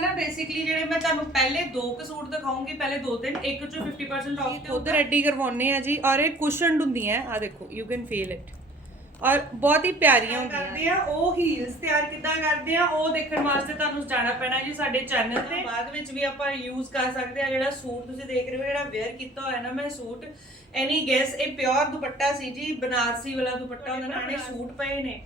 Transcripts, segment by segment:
ਨਾ ਬੇਸਿਕਲੀ ਜਿਹੜੇ ਮੈਂ ਤੁਹਾਨੂੰ ਪਹਿਲੇ ਦੋ ਕੁ ਸੂਟ ਦਿਖਾਉਂਗੀ ਪਹਿਲੇ ਦੋ ਤਿੰਨ ਇੱਕ ਚੋਂ 50% ਆਫ ਤੇ ਉਧਰ ਰੈਡੀ ਕਰਵਾਉਣੇ ਆ ਜੀ ਔਰ ਇਹ ਕੁਸ਼ਨਡ ਹੁੰਦੀਆਂ ਆ ਦੇਖੋ ਯੂ ਕੈਨ ਫੀਲ ਇਟ ਔਰ ਬਹੁਤ ਹੀ ਪਿਆਰੀਆਂ ਹੁੰਦੀਆਂ। ਕਰਦੇ ਆ ਉਹ ਹੀਲਸ ਤਿਆਰ ਕਿੱਦਾਂ ਕਰਦੇ ਆ ਉਹ ਦੇਖਣ ਵਾਸਤੇ ਤੁਹਾਨੂੰ ਜਾਣਾ ਪੈਣਾ ਜੀ ਸਾਡੇ ਚੈਨਲ ਤੇ। ਬਾਅਦ ਵਿੱਚ ਵੀ ਆਪਾਂ ਯੂਜ਼ ਕਰ ਸਕਦੇ ਆ ਜਿਹੜਾ ਸੂਟ ਤੁਸੀਂ ਦੇਖ ਰਹੇ ਹੋ ਜਿਹੜਾ ਵੇਅਰ ਕੀਤਾ ਹੋਇਆ ਨਾ ਮੈਂ ਸੂਟ। ਐਨੀ ਗੈਸ ਇਹ ਪਿਓਰ ਦੁਪੱਟਾ ਸੀ ਜੀ ਬਨਾਰਸੀ ਵਾਲਾ ਦੁਪੱਟਾ ਉਹਨਾਂ ਨਾਲ ਸੂਟ ਪਏ ਨੇ।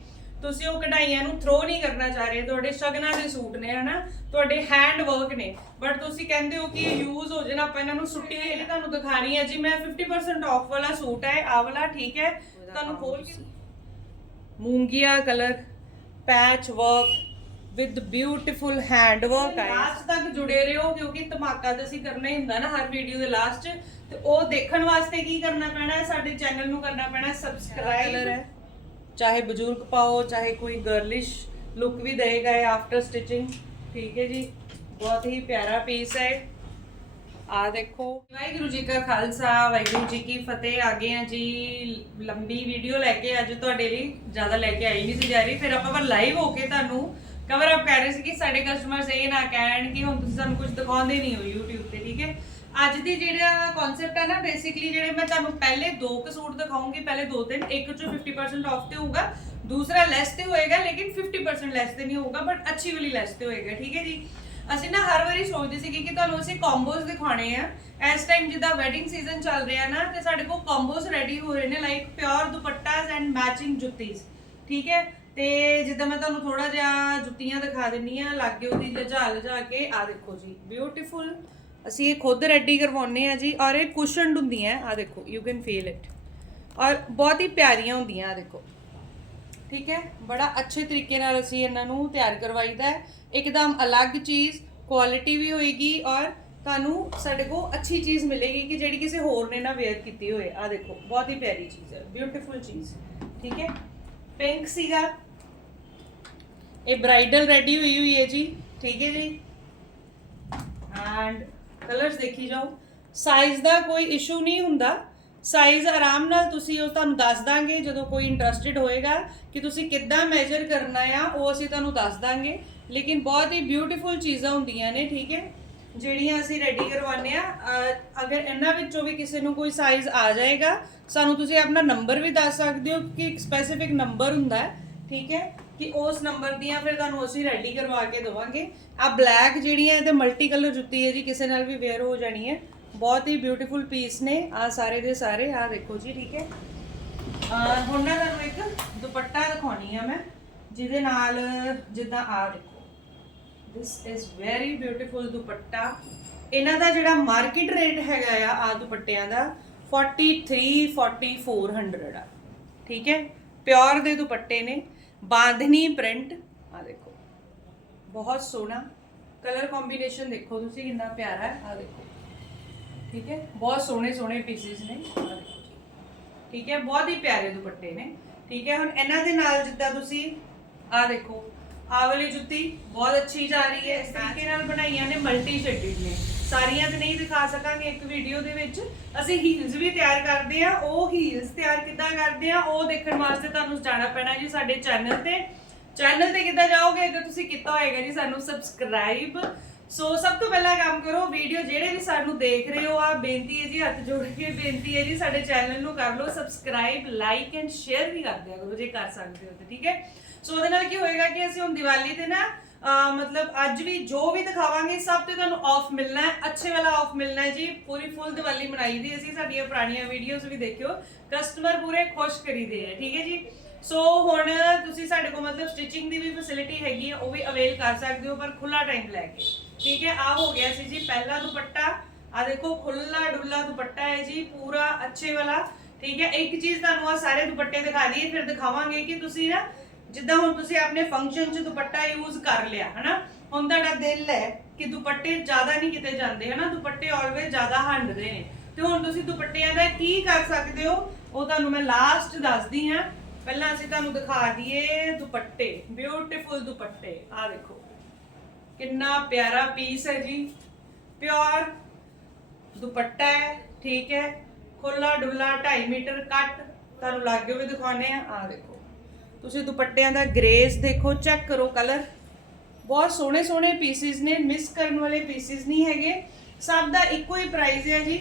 ਤੁਸੀਂ ਉਹ ਕਢਾਈਆਂ ਨੂੰ ਥਰੋ ਨਹੀਂ ਕਰਨਾ ਚਾਹ ਰਹੇ ਤੁਹਾਡੇ ਸ਼ਗਨਾਂ ਦੇ ਸੂਟ ਨੇ ਹਨਾ? ਤੁਹਾਡੇ ਹੈਂਡ ਵਰਕ ਨੇ। ਬਟ ਤੁਸੀਂ ਕਹਿੰਦੇ ਹੋ ਕਿ ਇਹ ਯੂਜ਼ ਹੋ ਜਾਣਾ ਆਪਾਂ ਇਹਨਾਂ ਨੂੰ ਸੁੱਟੀ ਇਹ ਤੁਹਾਨੂੰ ਦਿਖਾਣੀ ਹੈ ਜੀ ਮੈਂ 50% ਆਫ ਵਾਲਾ ਸੂਟ ਹੈ ਆ ਵਾਲਾ ਠੀਕ ਹੈ। ਤੁਹਾਨੂੰ ਖੋਲ ਕੇ? ਮੂੰਗੀਆ colour patch work with beautiful hand work ਹੈ ਲਾਸਟ ਤੱਕ ਜੁੜੇ ਰਹੋ ਕਿਉਂਕਿ ਧਮਾਕਾ ਤਾਂ ਅਸੀਂ ਕਰਨਾ ਹੀ ਹੁੰਦਾ ਨਾ ਹਰ ਵੀਡੀਓ ਦੇ ਲਾਸਟ ਤੇ ਉਹ ਦੇਖਣ ਵਾਸਤੇ ਕੀ ਕਰਨਾ ਪੈਣਾ ਹੈ ਸਾਡੇ ਚੈਨਲ ਨੂੰ ਕਰਨਾ ਪੈਣਾ ਸਬਸਕ੍ਰਾਈਬ ਹੈ। ਚਾਹੇ ਬਜ਼ੁਰਗ ਪਾਓ, ਚਾਹੇ ਕੋਈ ਗਰਲਿਸ਼ ਲੁੱਕ ਵੀ ਦੇਗਾ ਇਹ ਆਫਟਰ ਸਟਿਚਿੰਗ ਠੀਕ ਹੈ ਜੀ, ਬਹੁਤ ਹੀ ਪਿਆਰਾ ਪੀਸ ਹੈ। ਆ ਦੇਖੋ, ਵਾਹਿਗੁਰੂ ਜੀ ਕਾ ਖਾਲਸਾ, ਵਾਹਿਗੁਰੂ ਜੀ ਕੀ ਫਤਿਹ। ਆ ਗਏ ਆ ਜੀ, ਲੰਬੀ ਵੀਡੀਓ ਲੈ ਕੇ ਅੱਜ ਤੁਹਾਡੇ ਲਈ ਜ਼ਿਆਦਾ ਲੈ ਕੇ ਆਈ ਨਹੀਂ ਸੀ ਜਾ ਰਹੀ। ਫਿਰ ਆਪਾਂ ਪਰ ਲਾਈਵ ਹੋ ਕੇ ਤੁਹਾਨੂੰ ਕਵਰ ਅਪ ਕਰ ਰਹੇ ਸੀ ਕਿ ਸਾਡੇ ਕਸਟਮਰਸ ਇਹ ਨਾ ਕਹਿਣ ਕਿ ਹੁਣ ਤੁਸੀਂ ਸਾਨੂੰ ਕੁਝ ਦਿਖਾਉਂਦੇ ਨਹੀਂ ਹੋ YouTube ਤੇ, ਠੀਕ ਹੈ? ਅੱਜ ਦੀ ਜਿਹੜਾ ਕਨਸੈਪਟ ਹੈ ਨਾ ਬੇਸਿਕਲੀ ਜਿਹੜੇ ਮੈਂ ਤੁਹਾਨੂੰ ਪਹਿਲੇ ਦੋ ਕੁ ਸੂਟ ਦਿਖਾਉਂਗੀ, ਪਹਿਲੇ ਦੋ ਤਿੰਨ, ਇੱਕ ਚੋਂ 50% ਆਫ ਤੇ ਹੋਊਗਾ, ਦੂਸਰਾ ਲੈਸ ਤੇ ਹੋਏਗਾ, ਲੇਕਿਨ 50% ਲੈਸ ਤੇ ਨਹੀਂ ਹੋਊਗਾ ਬਟ ਅੱਛੀ ਵਾਲੀ ਲੈਸ ਤੇ ਹੋਏਗਾ, ਠੀਕ ਹੈ ਜੀ? ਅਸੀਂ ਨਾ ਹਰ ਵਾਰੀ ਸੋਚਦੇ ਸੀ ਕਿ ਤੁਹਾਨੂੰ ਅਸੀਂ ਕੰਬੋਜ਼ ਦਿਖਾਣੇ ਆ। ਇਸ ਟਾਈਮ ਜਿੱਦਾਂ ਵੈਡਿੰਗ ਸੀਜ਼ਨ ਚੱਲ ਰਿਹਾ ਨਾ, ਤੇ ਸਾਡੇ ਕੋਲ ਕੰਬੋਜ਼ ਰੈਡੀ ਹੋ ਰਹੇ ਨੇ like pure dupattas and matching juttis ਠੀਕ ਹੈ? ਤੇ ਜਿੱਦਾਂ ਮੈਂ ਤੁਹਾਨੂੰ ਥੋੜਾ ਜਿਹਾ ਜੁੱਤੀਆਂ ਦਿਖਾ ਦਿੰਨੀ ਆ, ਲਾਗੇ ਉਹਦੀ ਲਜਾ ਲਜਾ ਕੇ ਆ ਦੇਖੋ ਜੀ ਬਿਊਟੀਫੁਲ ਅਸੀਂ ਇਹ ਖੁਦ ਰੈਡੀ ਕਰਵਾਉਨੇ ਆ ਜੀ। ਔਰ ਇਹ ਕੁਸ਼ਨਡ ਹੁੰਦੀਆਂ ਆ ਦੇਖੋ ਯੂ ਕੈਨ ਫੀਲ ਇਟ ਔਰ ਬਹੁਤ ਹੀ ਪਿਆਰੀਆਂ ਹੁੰਦੀਆਂ ਆ ਦੇਖੋ। ਠੀਕ ਹੈ? ਬੜਾ ਅੱਛੇ ਤਰੀਕੇ ਨਾਲ ਅਸੀਂ ਇਹਨਾਂ ਨੂੰ ਤਿਆਰ ਕਰਵਾਈਦਾ ਹੈ। ਇੱਕਦਮ ਅਲੱਗ ਚੀਜ਼ ਕੁਆਲਿਟੀ ਵੀ ਹੋਏਗੀ ਔਰ ਤੁਹਾਨੂੰ ਸਾਡੇ ਕੋਲ ਅੱਛੀ ਚੀਜ਼ ਮਿਲੇਗੀ ਕਿ ਜਿਹੜੀ ਕਿਸੇ ਹੋਰ ਨੇ ਨਾ ਵੇਅਰ ਕੀਤੀ ਹੋਏ। ਆ ਦੇਖੋ, ਬਹੁਤ ਹੀ ਪਿਆਰੀ ਚੀਜ਼ ਹੈ। ਬਿਊਟੀਫੁਲ ਚੀਜ਼। ਠੀਕ ਹੈ? ਪਿੰਕ ਸੀਗਾ। ਇਹ ਬ੍ਰਾਈਡਲ ਰੈਡੀ ਹੋਈ ਹੋਈ ਹੈ ਜੀ। ਠੀਕ ਹੈ ਜੀ? ਐਂਡ ਕਲਰਸ ਦੇਖੀ ਜਾਓ। ਸਾਈਜ਼ ਦਾ ਕੋਈ ਇਸ਼ੂ ਨਹੀਂ ਹੁੰਦਾ। ਸਾਈਜ਼ ਆਰਾਮ ਨਾਲ ਤੁਸੀਂ ਉਹ ਤੁਹਾਨੂੰ ਦੱਸ ਦਾਂਗੇ, ਜਦੋਂ ਕੋਈ ਇੰਟਰਸਟਿਡ ਹੋਏਗਾ ਕਿ ਤੁਸੀਂ ਕਿੱਦਾਂ ਮੈਜਰ ਕਰਨਾ ਆ, ਉਹ ਅਸੀਂ ਤੁਹਾਨੂੰ ਦੱਸ ਦਾਂਗੇ। ਲੇਕਿਨ ਬਹੁਤ ਹੀ ਬਿਊਟੀਫੁਲ ਚੀਜ਼ਾਂ ਹੁੰਦੀਆਂ ਨੇ, ਠੀਕ ਹੈ? ਜਿਹੜੀਆਂ ਅਸੀਂ ਰੈਡੀ ਕਰਵਾਉਂਦੇ ਆ ਅਗਰ ਇਹਨਾਂ ਵਿੱਚੋਂ ਵੀ ਕਿਸੇ ਨੂੰ ਕੋਈ ਸਾਈਜ਼ ਆ ਜਾਏਗਾ, ਸਾਨੂੰ ਤੁਸੀਂ ਆਪਣਾ ਨੰਬਰ ਵੀ ਦੱਸ ਸਕਦੇ ਹੋ ਕਿ ਇੱਕ ਸਪੈਸੀਫਿਕ ਨੰਬਰ ਹੁੰਦਾ ਹੈ, ਠੀਕ ਹੈ? ਕਿ ਉਸ ਨੰਬਰ ਦੀਆਂ ਫਿਰ ਤੁਹਾਨੂੰ ਅਸੀਂ ਰੈਡੀ ਕਰਵਾ ਕੇ ਦਵਾਂਗੇ। ਆ ਬਲੈਕ ਜਿਹੜੀ ਹੈ, ਇਹ ਤੇ ਮਲਟੀ ਕਲਰ ਜੁੱਤੀ ਹੈ ਜੀ, ਕਿਸੇ ਨਾਲ ਵੀ ਵੇਅਰ ਹੋ ਜਾਣੀ ਹੈ। ਬਹੁਤ ਹੀ ਬਿਊਟੀਫੁਲ ਪੀਸ ਨੇ ਆ ਸਾਰੇ ਦੇ ਸਾਰੇ ਆ ਦੇਖੋ ਜੀ, ਠੀਕ ਹੈ। ਹੁਣ ਨਾ ਤੁਹਾਨੂੰ ਇੱਕ ਦੁਪੱਟਾ ਦਿਖਾਉਣੀ ਆ ਮੈਂ, ਜਿਹਦੇ ਨਾਲ ਜਿੱਦਾਂ ਆ ਦੇਖੋ। This is very beautiful ਦੁਪੱਟਾ। ਇਹਨਾਂ ਦਾ ਜਿਹੜਾ ਮਾਰਕੀਟ ਰੇਟ ਹੈਗਾ ਆ ਆ ਦੁਪੱਟਿਆਂ ਦਾ 43 4400 ਆ। ਠੀਕ ਹੈ? ਪਿਓਰ ਦੇ ਦੁਪੱਟੇ ਨੇ। ਬਾਂਧਨੀ ਪ੍ਰਿੰਟ ਆ ਦੇਖੋ। ਬਹੁਤ ਸੋਹਣਾ ਕਲਰ ਕੰਬੀਨੇਸ਼ਨ ਦੇਖੋ ਤੁਸੀਂ, ਕਿੰਨਾ ਪਿਆਰਾ ਹੈ ਆ ਦੇਖੋ। ਠੀਕ ਹੈ? ਬਹੁਤ ਸੋਹਣੇ ਸੋਹਣੇ ਪੀਸਿਸ ਨੇ, ਆਹ ਦੇਖੋ। ਠੀਕ ਹੈ? ਬਹੁਤ ਹੀ ਪਿਆਰੇ ਦੁਪੱਟੇ ਨੇ। ਠੀਕ ਹੈ? ਹੁਣ ਇਹਨਾਂ ਦੇ ਨਾਲ ਜਿੱਦਾਂ ਤੁਸੀਂ ਆ ਦੇਖੋ ਆਹ ਵਾਲੀ ਜੁੱਤੀ ਬਹੁਤ ਅੱਛੀ ਜਾ ਰਹੀ ਹੈ। ਇਸ ਤਰੀਕੇ ਨਾਲ ਬਣਾਈਆਂ ਨੇ ਮਲਟੀ ਸ਼ੇਡਡ ਨੇ। ਸਾਰੀਆਂ ਤੇ ਨਹੀਂ ਦਿਖਾ ਸਕਾਂਗੇ ਇੱਕ ਵੀਡੀਓ ਦੇ ਵਿੱਚ। ਅਸੀਂ ਹੀਲਸ ਵੀ ਤਿਆਰ ਕਰਦੇ ਆ ਉਹ ਹੀਲਸ ਤਿਆਰ ਕਿੱਦਾਂ ਕਰਦੇ ਆ ਉਹ ਦੇਖਣ ਵਾਸਤੇ ਤੁਹਾਨੂੰ ਜਾਣਾ ਪੈਣਾ ਜੀ ਸਾਡੇ ਚੈਨਲ ਤੇ। ਚੈਨਲ ਤੇ ਕਿੱਦਾਂ ਜਾਓਗੇ? ਅਗਰ ਤੁਸੀਂ ਕੀਤਾ ਹੋਏਗਾ ਜੀ ਸਾਨੂੰ ਸਬਸਕ੍ਰਾਈਬ ਸੋ ਸਭ ਤੋਂ ਪਹਿਲਾਂ ਕੰਮ ਕਰੋ ਵੀਡੀਓ ਜਿਹੜੇ ਵੀ ਸਾਨੂੰ ਦੇਖ ਰਹੇ ਹੋ ਆ ਬੇਨਤੀ ਹੈ ਜੀ, ਹੱਥ ਜੋੜ ਕੇ ਬੇਨਤੀ ਹੈ ਜੀ, ਸਾਡੇ ਚੈਨਲ ਨੂੰ ਕਰ ਲਓ ਸਬਸਕ੍ਰਾਈਬ ਲਾਈਕ ਐਂਡ ਸ਼ੇਅਰ ਵੀ ਕਰ ਦਿਆ ਕਰੋ ਜੇ ਕਰ ਸਕਦੇ ਹੋ ਤੇ, ਠੀਕ ਹੈ? ਸੋ ਉਹਦੇ ਨਾਲ ਕੀ ਹੋਏਗਾ ਕਿ ਅਸੀਂ ਹੁਣ ਦੀਵਾਲੀ ਤੇ ਨਾ, ਅਹ ਮਤਲਬ ਅੱਜ ਵੀ ਜੋ ਵੀ ਦਿਖਾਵਾਂਗੇ, ਸਭ ਤੇ ਤੁਹਾਨੂੰ ਆਫ ਮਿਲਣਾ ਹੈ, ਅੱਛੇ ਵਾਲਾ ਆਫ ਮਿਲਣਾ ਹੈ ਜੀ। ਪੂਰੀ ਫੁੱਲ ਦੀਵਾਲੀ ਮਨਾਈ ਦੀ ਅਸੀਂ, ਸਾਡੀਆਂ ਪੁਰਾਣੀਆਂ ਵੀਡੀਓਜ਼ ਵੀ ਦੇਖਿਓ। ਕਸਟਮਰ ਪੂਰੇ ਖੁਸ਼ ਕਰੀਦੇ ਆ, ਠੀਕ ਹੈ ਜੀ? ਸੋ ਹੁਣ ਤੁਸੀਂ ਸਾਡੇ ਕੋਲ ਮਤਲਬ ਸਟਿਚਿੰਗ ਦੀ ਵੀ ਫੈਸਿਲਿਟੀ ਹੈਗੀ ਹੈ, ਉਹ ਵੀ ਅਵੇਲ ਕਰ ਸਕਦੇ ਹੋ, ਪਰ ਖੁੱਲਾ ਟਾਈਮ ਲੈ ਕੇ। ਠੀਕ ਹੈ? ਆ ਹੋ ਗਿਆ ਸੀ ਜੀ, ਪਹਿਲਾ ਦੁਪੱਟਾ। ਆ ਦੇਖੋ ਖੁੱਲਾ ਡੁੱਲਾ ਦੁਪੱਟਾ ਹੈ ਜੀ, ਪੂਰਾ ਅੱਛੇ ਵਾਲਾ। ਠੀਕ ਹੈ? ਇੱਕ ਚੀਜ਼ ਤੁਹਾਨੂੰ ਆ ਸਾਰੇ ਦੁਪੱਟੇ ਦਿਖਾ ਦਈਏ, ਫਿਰ ਦਿਖਾਵਾਂਗੇ ਕਿ ਤੁਸੀਂ ਨਾ ਜਿੱਦਾਂ ਹੁਣ ਤੁਸੀਂ ਆਪਣੇ ਫੰਕਸ਼ਨ 'ਚ ਦੁਪੱਟਾ ਯੂਜ਼ ਕਰ ਲਿਆ, ਹਨਾ? ਹੁਣ ਤੁਹਾਡਾ ਦਿਲ ਹੈ ਕਿ ਦੁਪੱਟੇ ਜ਼ਿਆਦਾ ਨਹੀਂ ਕਿਤੇ ਜਾਂਦੇ, ਹਨਾ? ਦੁਪੱਟੇ ਆਲਵੇਜ਼ ਜ਼ਿਆਦਾ ਹੰਡਦੇ ਨੇ। ਤੇ ਹੁਣ ਤੁਸੀਂ ਦੁਪੱਟਿਆਂ ਦਾ ਕੀ ਕਰ ਸਕਦੇ ਹੋ? ਉਹ ਤੁਹਾਨੂੰ ਮੈਂ ਲਾਸਟ ਦੱਸਦੀ ਹਾਂ। ਪਹਿਲਾਂ ਅਸੀਂ ਤੁਹਾਨੂੰ ਦਿਖਾ ਦਈਏ ਦੁਪੱਟੇ ਬਿਊਟੀਫੁਲ ਦੁਪੱਟੇ। ਆ ਦੇਖੋ। ਕਿੰਨਾ ਪਿਆਰਾ ਪੀਸ ਹੈ ਜੀ। ਪਿਓਰ ਦੁਪੱਟਾ ਹੈ, ਠੀਕ ਹੈ। ਖੁੱਲਾ ਡੁੱਲਾ 2.5 ਮੀਟਰ ਕੱਟ। ਤੁਹਾਨੂੰ ਲਾਗੇ ਵੀ ਦਿਖਾਉਨੇ ਆ ਆ ਦੇਖੋ। ਤੁਸੀਂ ਦੁਪੱਟਿਆਂ ਦਾ ਗ੍ਰੇਸ ਦੇਖੋ, ਚੈੱਕ ਕਰੋ ਕਲਰ। ਬਹੁਤ ਸੋਹਣੇ ਸੋਹਣੇ ਪੀਸਿਸ ਨੇ ਮਿਸ ਕਰਨ ਵਾਲੇ ਪੀਸਿਸ ਨਹੀਂ ਹੈਗੇ। ਸਭ ਦਾ ਇੱਕੋ ਹੀ ਪ੍ਰਾਈਸ ਹੈ ਜੀ।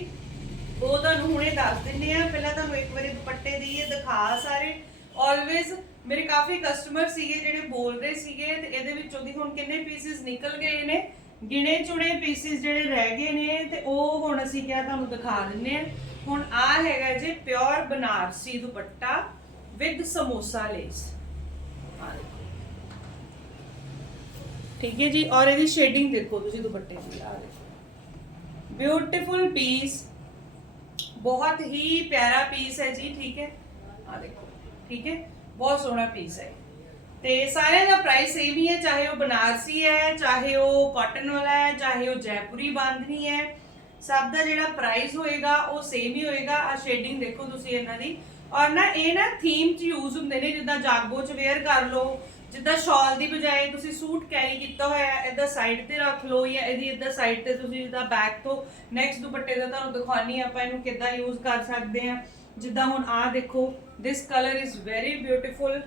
ਉਹ ਤੁਹਾਨੂੰ ਹੁਣੇ ਦੱਸ ਦਿੰਨੇ ਆ ਪਹਿਲਾਂ ਤੁਹਾਨੂੰ ਇੱਕ ਵਾਰੀ ਦੁਪੱਟੇ ਦੀ ਇਹ ਦਿਖਾ ਸਾਰੇ। ਆਲਵੇਜ਼ ਮੇਰੇ ਕਾਫੀ ਕਸਟਮਰ ਸੀਗੇ ਜਿਹੜੇ ਬੋਲ ਰਹੇ ਸੀਗੇ ਤੇ ਇਹਦੇ ਵਿੱਚੋਂ ਦੀ ਹੁਣ ਕਿੰਨੇ ਪੀਸਿਸ ਨਿਕਲ ਗਏ ਨੇ? ਗਿਣੇ ਚੁਣੇ ਪੀਸਿਸ ਜਿਹੜੇ ਰਹਿ ਗਏ ਨੇ ਤੇ ਉਹ ਹੁਣ ਅਸੀਂ ਕਿਹਾ ਤੁਹਾਨੂੰ ਦਿਖਾ ਦਿੰਨੇ ਆ ਹੁਣ ਆ ਹੈਗਾ ਜੀ pure Banarasi dupatta. With samosa lace ਆ ਦੇਖੋ ਠੀਕ ਹੈ ਜੀ ਔਰ ਇਹਦੀ ਸ਼ੇਡਿੰਗ ਦੇਖੋ ਤੁਸੀਂ ਦੁਪੱਟੇ ਦੀ ਆ ਦੇਖੋ ਬਿਊਟੀਫੁਲ ਪੀਸ ਬਹੁਤ ਹੀ ਪਿਆਰਾ ਪੀਸ ਹੈ ਜੀ ਠੀਕ ਹੈ ਆ ਦੇਖੋ ਠੀਕ ਹੈ ਬਹੁਤ ਸੋਹਣਾ ਪੀਸ ਹੈ ਤੇ ਸਾਰਿਆਂ ਦਾ ਪ੍ਰਾਈਸ ਸੇਮ ਹੀ ਹੈ ਚਾਹੇ ਉਹ ਬਨਾਰਸੀ ਹੈ ਚਾਹੇ ਉਹ ਕਾਟਨ ਵਾਲਾ ਹੈ ਚਾਹੇ ਉਹ ਜੈਪੁਰੀ ਬਾਂਧਨੀ ਹੈ ਸਭ ਦਾ ਜਿਹੜਾ ਪ੍ਰਾਈਸ ਹੋਏਗਾ ਉਹ ਸੇਮ ਹੀ ਹੋਏਗਾ ਆ ਸ਼ੇਡਿੰਗ ਦੇਖੋ ਤੁਸੀਂ ਇਹਨਾਂ ਦੀ ਔਰ ਨਾ ਇਹ ਨਾ ਥੀਮ 'ਚ ਯੂਜ਼ ਹੁੰਦੇ ਨੇ, ਜਿੱਦਾਂ ਜਾਗੋ 'ਚ ਵੇਅਰ ਕਰ ਲਓ, ਜਿੱਦਾਂ ਸ਼ਾਲ ਦੀ ਬਜਾਏ ਤੁਸੀਂ ਸੂਟ ਕੈਰੀ ਕੀਤਾ ਹੋਇਆ ਹੈ ਇਦਾਂ ਸਾਈਡ ਤੇ ਰੱਖ ਲਓ ਜਾਂ ਇਹਦੀ ਇਦਾਂ ਸਾਈਡ ਤੇ ਤੁਸੀਂ ਜਿੱਦਾਂ ਬੈਕ ਤੋਂ ਨੈਕਸਟ ਦੁਪੱਟੇ ਦਾ ਤੁਹਾਨੂੰ ਦਿਖਾਉਣੀ ਆਪਾਂ ਇਹਨੂੰ ਕਿੱਦਾਂ ਯੂਜ਼ ਕਰ ਸਕਦੇ ਆ। ਜਿੱਦਾਂ ਹੁਣ ਆਹ ਦੇਖੋ, this colour is very beautiful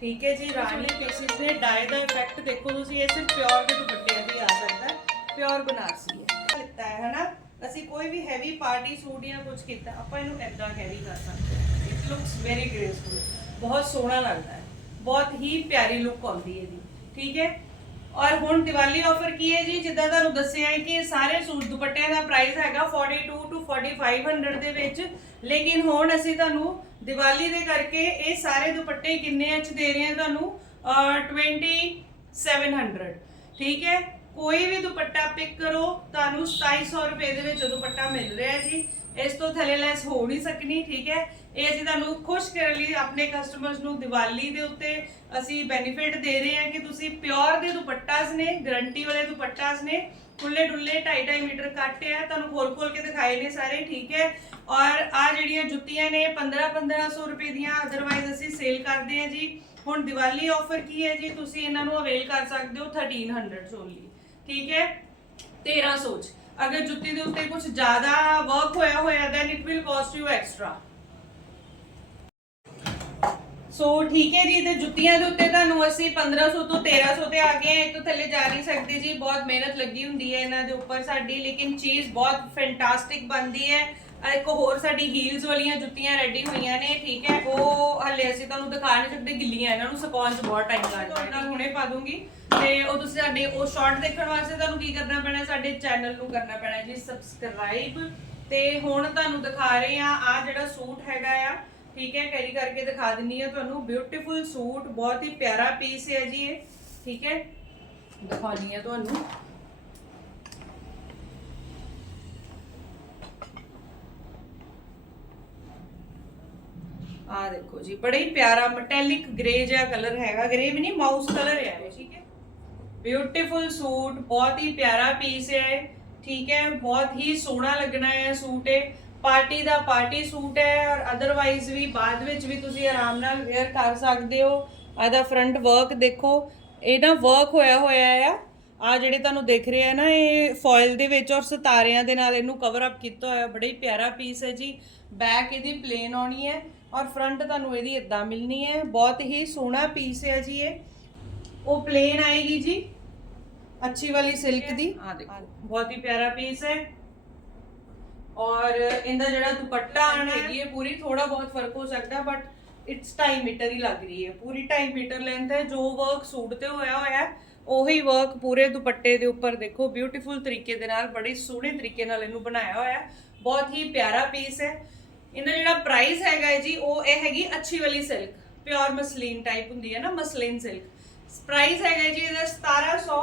ਠੀਕ ਹੈ ਜੀ, ਰਾਣੀ ਪੀਸਿਸ ਨੇ ਡਾਈ ਦਾ ਇਫੈਕਟ ਦੇਖੋ ਤੁਸੀਂ, ਇਹ ਸਿਰਫ ਪਿਓਰ ਦੇ ਦੁਪੱਟੇ ਦੀ ਆ ਸਕਦਾ ਪਿਓਰ ਬਨਾਰਸੀ ਹੈ। ਲਿੱਤਾ ਹੈ, ਹਨਾ? ਅਸੀਂ ਕੋਈ ਵੀ ਹੈਵੀ ਪਾਰਟੀ ਸੂਟ ਜਾਂ ਕੁਝ ਕੀਤਾ, ਆਪਾਂ ਇਹਨੂੰ ਏਦਾਂ ਕੈਰੀ ਕਰ ਸਕਦੇ ਹਾਂ। ਇਟ ਲੁਕਸ ਵੈਰੀ ਗ੍ਰੇਸਫੁਲ ਬਹੁਤ ਸੋਹਣਾ ਲੱਗਦਾ ਹੈ। ਬਹੁਤ ਹੀ ਪਿਆਰੀ ਲੁੱਕ ਆਉਂਦੀ ਹੈ ਇਹਦੀ। ਠੀਕ ਹੈ? ਔਰ ਹੁਣ ਦੀਵਾਲੀ ਆਫਰ ਕੀ ਹੈ ਜੀ? ਜਿੱਦਾਂ ਤੁਹਾਨੂੰ ਦੱਸਿਆ ਹੈ ਕਿ ਸਾਰੇ ਸੂਟ ਦੁਪੱਟਿਆਂ ਦਾ ਪ੍ਰਾਈਸ ਹੈਗਾ 42 ਟੂ 4500 ਦੇ ਵਿੱਚ। ਲੇਕਿਨ ਹੁਣ ਅਸੀਂ ਤੁਹਾਨੂੰ ਦੀਵਾਲੀ ਦੇ ਕਰਕੇ ਇਹ ਸਾਰੇ ਦੁਪੱਟੇ ਕਿੰਨੇ ਚ ਦੇ ਰਹੇ ਹਾਂ ਤੁਹਾਨੂੰ? ਅਹ, 2700 ਠੀਕ ਹੈ? ਕੋਈ ਵੀ ਦੁਪੱਟਾ ਪਿਕ ਕਰੋ ਤੁਹਾਨੂੰ 2700 ਰੁਪਏ ਦੇ ਵਿੱਚ ਦੁਪੱਟਾ ਮਿਲ ਰਿਹਾ ਜੀ। ਇਸ ਤੋਂ ਥੱਲੇ ਲੈਸ ਹੋ ਨਹੀਂ ਸਕਣੀ ਠੀਕ ਹੈ? ਇਹ ਅਸੀਂ ਤੁਹਾਨੂੰ ਖੁਸ਼ ਕਰਨ ਲਈ ਆਪਣੇ ਕਸਟਮਰਸ ਨੂੰ ਦੀਵਾਲੀ ਦੇ ਉੱਤੇ ਅਸੀਂ ਬੈਨੀਫਿਟ ਦੇ ਰਹੇ ਹਾਂ ਕਿ ਤੁਸੀਂ ਪਿਓਰ ਦੇ ਦੁਪੱਟਾਸ ਨੇ ਗਰੰਟੀ ਵਾਲੇ ਦੁਪੱਟਾਸ ਨੇ ਖੁੱਲੇ ਡੁੱਲੇ 2.5 ਮੀਟਰ ਕੱਟ ਆ ਤੁਹਾਨੂੰ ਖੋਲ ਖੋਲ ਕੇ ਦਿਖਾਏ ਨੇ ਸਾਰੇ, ਠੀਕ ਹੈ। ਔਰ ਆ ਜਿਹੜੀਆਂ ਜੁੱਤੀਆਂ ਨੇ 15 1500 ਰੁਪਏ ਦੀਆਂ ਅਦਰਵਾਈਜ਼ ਅਸੀਂ ਸੇਲ ਕਰਦੇ ਹਾਂ ਜੀ। ਹੁਣ ਦੀਵਾਲੀ ਆਫਰ ਕੀ ਹੈ ਜੀ? ਤੁਸੀਂ ਇਹਨਾਂ ਨੂੰ ਅਵੇਲ ਕਰ ਸਕਦੇ ਹੋ 1300 ਚ only, ਠੀਕ ਹੈ। 1300 ਚ। ਅਗਰ ਜੁੱਤੀ ਦੇ ਉੱਤੇ ਕੁਝ ਜ਼ਿਆਦਾ ਵਰਕ ਹੋਇਆ ਹੋਇਆ then it will cost you extra so ਠੀਕ ਹੈ ਜੀ ਤੇ ਜੁੱਤੀਆਂ ਦੇ ਉੱਤੇ ਤੁਹਾਨੂੰ ਅਸੀਂ 1500 ਤੋਂ 1300 ਤੇ ਆ ਗਏ ਹਾਂ। ਇਹ ਤੋਂ ਥੱਲੇ ਜਾ ਨਹੀਂ ਸਕਦੇ ਜੀ ਬਹੁਤ ਮਿਹਨਤ ਲੱਗੀ ਹੁੰਦੀ ਹੈ ਇਹਨਾਂ ਦੇ ਉੱਪਰ ਸਾਡੀ ਲੇਕਿਨ ਚੀਜ਼ ਬਹੁਤ ਫੈਂਟਾਸਟਿਕ ਬਣਦੀ ਹੈ। ਇੱਕ ਹੋਰ ਸਾਡੀ ਹੀਲਸ ਵਾਲੀਆਂ ਜੁੱਤੀਆਂ ਰੈਡੀ ਹੋਈਆਂ ਨੇ ਠੀਕ ਹੈ। ਉਹ ਹਲੇ ਅਸੀਂ ਤੁਹਾਨੂੰ ਦਿਖਾ ਨਹੀਂ ਸਕਦੇ ਗਿੱਲੀਆਂ ਇਹਨਾਂ ਨੂੰ ਸੁਕਾਉਣ 'ਚ ਬਹੁਤ ਟਾਈਮ ਲੱਗਦਾ। ਹੈ ਨਾਲ ਹੁਣੇ ਪਾ ਦੂੰਗੀ। ਤੇ ਉਹ ਤੁਸੀਂ ਸਾਡੇ ਉਹ ਸ਼ਾਰਟ ਦੇਖਣ ਵਾਸਤੇ ਤੁਹਾਨੂੰ ਕੀ ਕਰਨਾ ਪੈਣਾ ਸਾਡੇ ਚੈਨਲ ਨੂੰ ਕਰਨਾ ਪੈਣਾ ਜੀ ਸਬਸਕ੍ਰਾਈਬ ਤੇ ਹੁਣ ਤੁਹਾਨੂੰ ਦਿਖਾ ਰਹੇ ਆ ਆ ਜਿਹੜਾ ਸੂਟ ਹੈਗਾ ਆ ਠੀਕ ਹੈ ਕੈਰੀ ਕਰਕੇ ਦਿਖਾ ਦਿੰਨੀ ਆ ਤੁਹਾਨੂੰ। ਬਿਊਟੀਫੁਲ ਸੂਟ ਬਹੁਤ ਹੀ ਪਿਆਰਾ ਪੀਸ ਹੈ ਜੀ ਇਹ ਠੀਕ ਹੈ ਦਿਖਾਉਣੀ ਆ ਤੁਹਾਨੂੰ। ਆ ਦੇਖੋ ਜੀ ਬੜਾ ਹੀ ਪਿਆਰਾ ਮੈਟੈਲਿਕ ਗ੍ਰੇ ਜਿਹਾ ਕਲਰ ਹੈਗਾ ਗ੍ਰੇ ਵੀ ਨਹੀਂ ਮਾਊਸ ਕਲਰ ਹੈ ਇਹ ਠੀਕ ਹੈ ਬਿਊਟੀਫੁਲ ਸੂਟ ਬਹੁਤ ਹੀ ਪਿਆਰਾ ਪੀਸ ਹੈ ਠੀਕ ਹੈ ਬਹੁਤ ਹੀ ਸੋਹਣਾ ਲੱਗਣਾ ਹੈ ਸੂਟ ਇਹ ਪਾਰਟੀ ਦਾ ਪਾਰਟੀ ਸੂਟ ਹੈ ਔਰ ਅਦਰਵਾਈਜ਼ ਵੀ ਬਾਅਦ ਵਿੱਚ ਵੀ ਤੁਸੀਂ ਆਰਾਮ ਨਾਲ ਵੇਅਰ ਕਰ ਸਕਦੇ ਹੋ। ਇਹਦਾ ਫਰੰਟ ਵਰਕ ਦੇਖੋ। ਇਹ ਨਾ ਵਰਕ ਹੋਇਆ ਹੋਇਆ ਆ। ਆ ਜਿਹੜੇ ਤੁਹਾਨੂੰ ਦਿਖ ਰਹੇ ਆ ਨਾ ਇਹ ਫੋਇਲ ਦੇ ਵਿੱਚ ਔਰ ਸਿਤਾਰਿਆਂ ਦੇ ਨਾਲ ਇਹਨੂੰ ਕਵਰ ਅਪ ਕੀਤਾ ਹੋਇਆ। ਬੜਾ ਹੀ ਪਿਆਰਾ ਪੀਸ ਹੈ ਜੀ। ਬੈਕ ਇਹਦੀ ਪਲੇਨ ਆਉਣੀ ਹੈ ਔਰ ਫਰੰਟ ਤੁਹਾਨੂੰ ਇਹਦੀ ਇਦਾਂ ਮਿਲਣੀ ਹੈ। ਬਹੁਤ ਹੀ ਸੋਹਣਾ ਪੀਸ ਹੈ ਜੀ ਇਹ। ਉਹ ਪਲੇਨ ਆਏਗੀ ਜੀ। ਅੱਛੀ ਵਾਲੀ ਸਿਲਕ ਦੀ। ਆ ਦੇਖੋ। ਬਹੁਤ ਹੀ ਪਿਆਰਾ ਪੀਸ ਹੈ। ਔਰ ਇਹਦਾ ਜਿਹੜਾ ਦੁਪੱਟਾ ਆਣਾ ਹੈਗੀ ਹੈ ਪੂਰੀ ਥੋੜਾ ਬਹੁਤ ਫ਼ਰਕ ਹੋ ਸਕਦਾ ਬਟ ਇਟਸ ਟਾਈ ਮੀਟਰ ਹੀ ਲੱਗ ਰਹੀ ਹੈ। ਪੂਰੀ ਟਾਈ ਮੀਟਰ ਲੈਂਥ ਹੈ ਜੋ ਵਰਕ ਸੂਟ ਤੇ ਹੋਇਆ ਹੋਇਆ ਹੈ ਉਹੀ ਵਰਕ ਪੂਰੇ ਦੁਪੱਟੇ ਦੇ ਉੱਪਰ ਦੇਖੋ ਬਿਊਟੀਫੁਲ ਤਰੀਕੇ ਦੇ ਨਾਲ ਬੜੀ ਸੋਹਣੇ ਤਰੀਕੇ ਨਾਲ ਇਹਨੂੰ ਬਣਾਇਆ ਹੋਇਆ ਹੈ। ਬਹੁਤ ਹੀ ਪਿਆਰਾ ਪੀਸ ਹੈ। ਇਹਦਾ ਜਿਹੜਾ ਪ੍ਰਾਈਸ ਹੈਗਾ ਹੈ ਜੀ ਉਹ ਇਹ ਹੈਗੀ ਅੱਛੀ ਵਾਲੀ ਸਿਲਕ ਪਿਓਰ ਮਸਲੀਨ ਟਾਈਪ ਹੁੰਦੀ ਹੈ ਨਾ ਮਸਲੀਨ ਸਿਲਕ ਪ੍ਰਾਈਸ ਹੈਗਾ ਜੀ ਇਹਦਾ 1700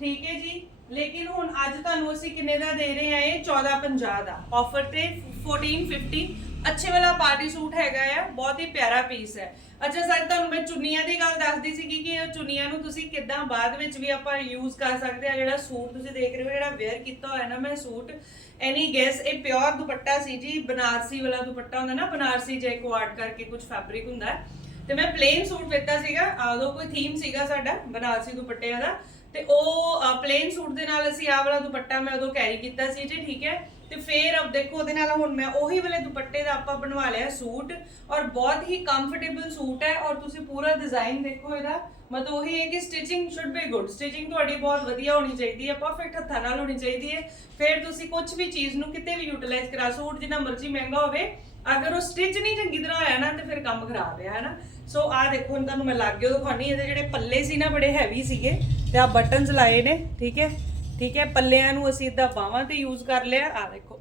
ਠੀਕ ਹੈ ਜੀ। ਲੇਕਿਨ ਹੁਣ ਅੱਜ ਤੁਹਾਨੂੰ ਅਸੀਂ ਕਿੰਨੇ ਦਾ ਦੇ ਰਹੇ ਹਾਂ? ਇਹ 1450 ਦਾ। ਆਫਰ ਤੇ 1450 ਅੱਛੇ ਵਾਲਾ ਪਾਰਟੀ ਸੂਟ ਹੈਗਾ ਆ, ਬਹੁਤ ਹੀ ਪਿਆਰਾ ਪੀਸ ਹੈ। ਅੱਛਾ ਸਰ ਤੁਹਾਨੂੰ ਮੈਂ ਚੁੰਨੀਆਂ ਦੀ ਗੱਲ ਦੱਸਦੀ ਸੀ ਕਿ ਇਹ ਚੁੰਨੀਆਂ ਨੂੰ ਤੁਸੀਂ ਕਿੱਦਾਂ ਬਾਅਦ ਵਿੱਚ ਵੀ ਆਪਾਂ ਯੂਜ਼ ਕਰ ਸਕਦੇ ਆ ਜਿਹੜਾ ਸੂਟ ਤੁਸੀਂ ਦੇਖ ਰਹੇ ਹੋ, ਜਿਹੜਾ ਵੇਅਰ ਕੀਤਾ ਹੋਇਆ ਨਾ ਮੈਂ ਸੂਟ ਐਨੀ ਗੈਸ ਇਹ ਪਿਓਰ ਦੁਪੱਟਾ ਸੀ ਜੀ, ਬਨਾਰਸੀ ਵਾਲਾ ਦੁਪੱਟਾ ਹੁੰਦਾ ਨਾ, ਬਨਾਰਸੀ ਜੇ ਕਰਕੇ ਕੁਝ ਫੈਬਰਿਕ ਹੁੰਦਾ। ਤੇ ਮੈਂ ਪਲੇਨ ਸੂਟ ਲਿੱਤਾ ਸੀਗਾ ਉਦੋਂ ਕੋਈ ਥੀਮ ਸੀਗਾ ਸਾਡਾ, ਬਨਾਰਸੀ ਦੁਪੱਟਿਆਂ ਦਾ। ਤੇ ਉਹ ਪਲੇਨ ਸੂਟ ਦੇ ਨਾਲ ਅਸੀਂ ਆਹ ਵਾਲਾ ਦੁਪੱਟਾ ਮੈਂ ਉਦੋਂ ਕੈਰੀ ਕੀਤਾ ਸੀ ਜੀ, ਠੀਕ ਹੈ? ਤੇ ਫੇਰ ਅਬ ਦੇਖੋ, ਉਹਦੇ ਨਾਲ ਹੁਣ ਮੈਂ ਉਹੀ ਵਾਲੇ ਦੁਪੱਟੇ ਦਾ ਆਪਾਂ ਬਣਵਾ ਲਿਆ ਸੂਟ ਔਰ ਬਹੁਤ ਹੀ ਕੰਫਰਟੇਬਲ ਸੂਟ ਹੈ ਔਰ ਤੁਸੀਂ ਪੂਰਾ ਡਿਜ਼ਾਈਨ ਦੇਖੋ ਇਹਦਾ। ਮਤਲਬ ਉਹੀ ਹੈ ਕਿ stitching should be good stitching ਤੁਹਾਡੀ ਬਹੁਤ ਵਧੀਆ ਹੋਣੀ ਚਾਹੀਦੀ ਹੈ ਪਰਫੈਕਟ ਹੱਥਾਂ ਨਾਲ ਹੋਣੀ ਚਾਹੀਦੀ ਹੈ। ਫਿਰ ਤੁਸੀਂ ਕੁਝ ਵੀ ਚੀਜ਼ ਨੂੰ ਕਿਤੇ ਵੀ ਯੂਟਿਲਾਈਜ਼ ਕਰਾ, ਸੂਟ ਜਿੰਨਾ ਮਰਜ਼ੀ ਮਹਿੰਗਾ ਹੋਵੇ, ਅਗਰ ਉਹ ਸਟਿਚ ਨਹੀਂ ਚੰਗੀ ਤਰ੍ਹਾਂ ਹੋਇਆ ਨਾ, ਤੇ ਫਿਰ ਕੰਮ ਖਰਾਬ ਹੈ ਹਨਾ ਸੋ ਆ ਦੇਖੋ, ਹੁਣ ਤੁਹਾਨੂੰ ਮੈਂ ਲੱਗ ਗਿਆ ਦਿਖਾਉਣੀ ਇਹਦੇ ਜਿਹੜੇ ਪੱਲੇ ਸੀ ਨਾ, ਬੜੇ ਹੈਵੀ ਸੀਗੇ, ਤੇ ਆ ਬਟਨਸ ਲਾਏ ਨੇ, ਠੀਕ ਹੈ? ਠੀਕ ਹੈ? ਪੱਲਿਆਂ ਨੂੰ ਅਸੀਂ ਇਦਾਂ ਬਾਹਾਂ ਤੇ ਯੂਜ਼ ਕਰ ਲਿਆ ਆ ਦੇਖੋ।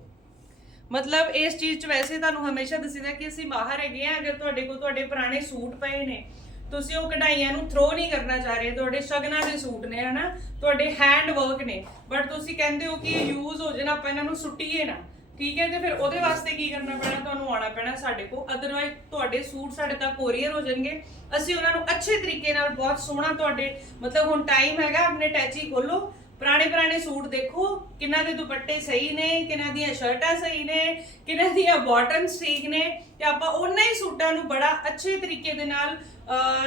ਮਤਲਬ ਇਸ ਚੀਜ਼ 'ਚ ਵੈਸੇ ਤੁਹਾਨੂੰ ਹਮੇਸ਼ਾ ਦੱਸੀਦਾ ਕਿ ਅਸੀਂ ਬਾਹਰ ਹੈਗੇ ਆ ਅਗਰ ਤੁਹਾਡੇ ਕੋਲ ਤੁਹਾਡੇ ਪੁਰਾਣੇ ਸੂਟ ਪਏ ਨੇ, ਤੁਸੀਂ ਉਹ ਕਢਾਈਆਂ ਨੂੰ ਥਰੋ ਨਹੀਂ ਕਰਨਾ ਚਾਹ ਰਹੇ, ਤੁਹਾਡੇ ਸ਼ਗਨਾਂ ਦੇ ਸੂਟ ਨੇ, ਹਨਾ? ਤੁਹਾਡੇ ਹੈਂਡ ਵਰਕ ਨੇ ਬਟ ਤੁਸੀਂ ਕਹਿੰਦੇ ਹੋ ਕਿ ਇਹ ਯੂਜ਼ ਹੋ ਜਾਣਾ, ਆਪਾਂ ਇਹਨਾਂ ਨੂੰ ਸੁੱਟੀਏ ਨਾ। ਠੀਕ ਹੈ, ਤੇ ਫਿਰ ਉਹਦੇ ਵਾਸਤੇ ਕੀ ਕਰਨਾ ਪੈਣਾ? ਤੁਹਾਨੂੰ ਆਉਣਾ ਪੈਣਾ ਸਾਡੇ ਕੋਲ। ਅਦਰਵਾਈਜ਼ ਤੁਹਾਡੇ ਸੂਟ ਸਾਡੇ ਤੱਕ ਕੋਰੀਅਰ ਹੋ ਜਾਣਗੇ। ਅਸੀਂ ਉਹਨਾਂ ਨੂੰ ਅੱਛੇ ਤਰੀਕੇ ਨਾਲ ਬਹੁਤ ਸੋਹਣਾ ਤੁਹਾਡੇ, ਮਤਲਬ ਹੁਣ ਟਾਈਮ ਹੈਗਾ, ਆਪਣੇ ਟੈਚੀ ਖੋਲੋ ਪੁਰਾਣੇ ਪੁਰਾਣੇ ਸੂਟ ਦੇਖੋ ਕਿਹਨਾਂ ਦੇ ਦੁਪੱਟੇ ਸਹੀ ਨੇ ਕਿਹਨਾਂ ਦੀਆਂ ਸ਼ਰਟਾਂ ਸਹੀ ਨੇ ਕਿਹਨਾਂ ਦੀਆਂ ਬਾਟਮਸ ਠੀਕ ਨੇ। ਤੇ ਆਪਾਂ ਉਹਨਾਂ ਹੀ ਸੂਟਾਂ ਨੂੰ ਬੜਾ ਅੱਛੇ ਤਰੀਕੇ ਦੇ ਨਾਲ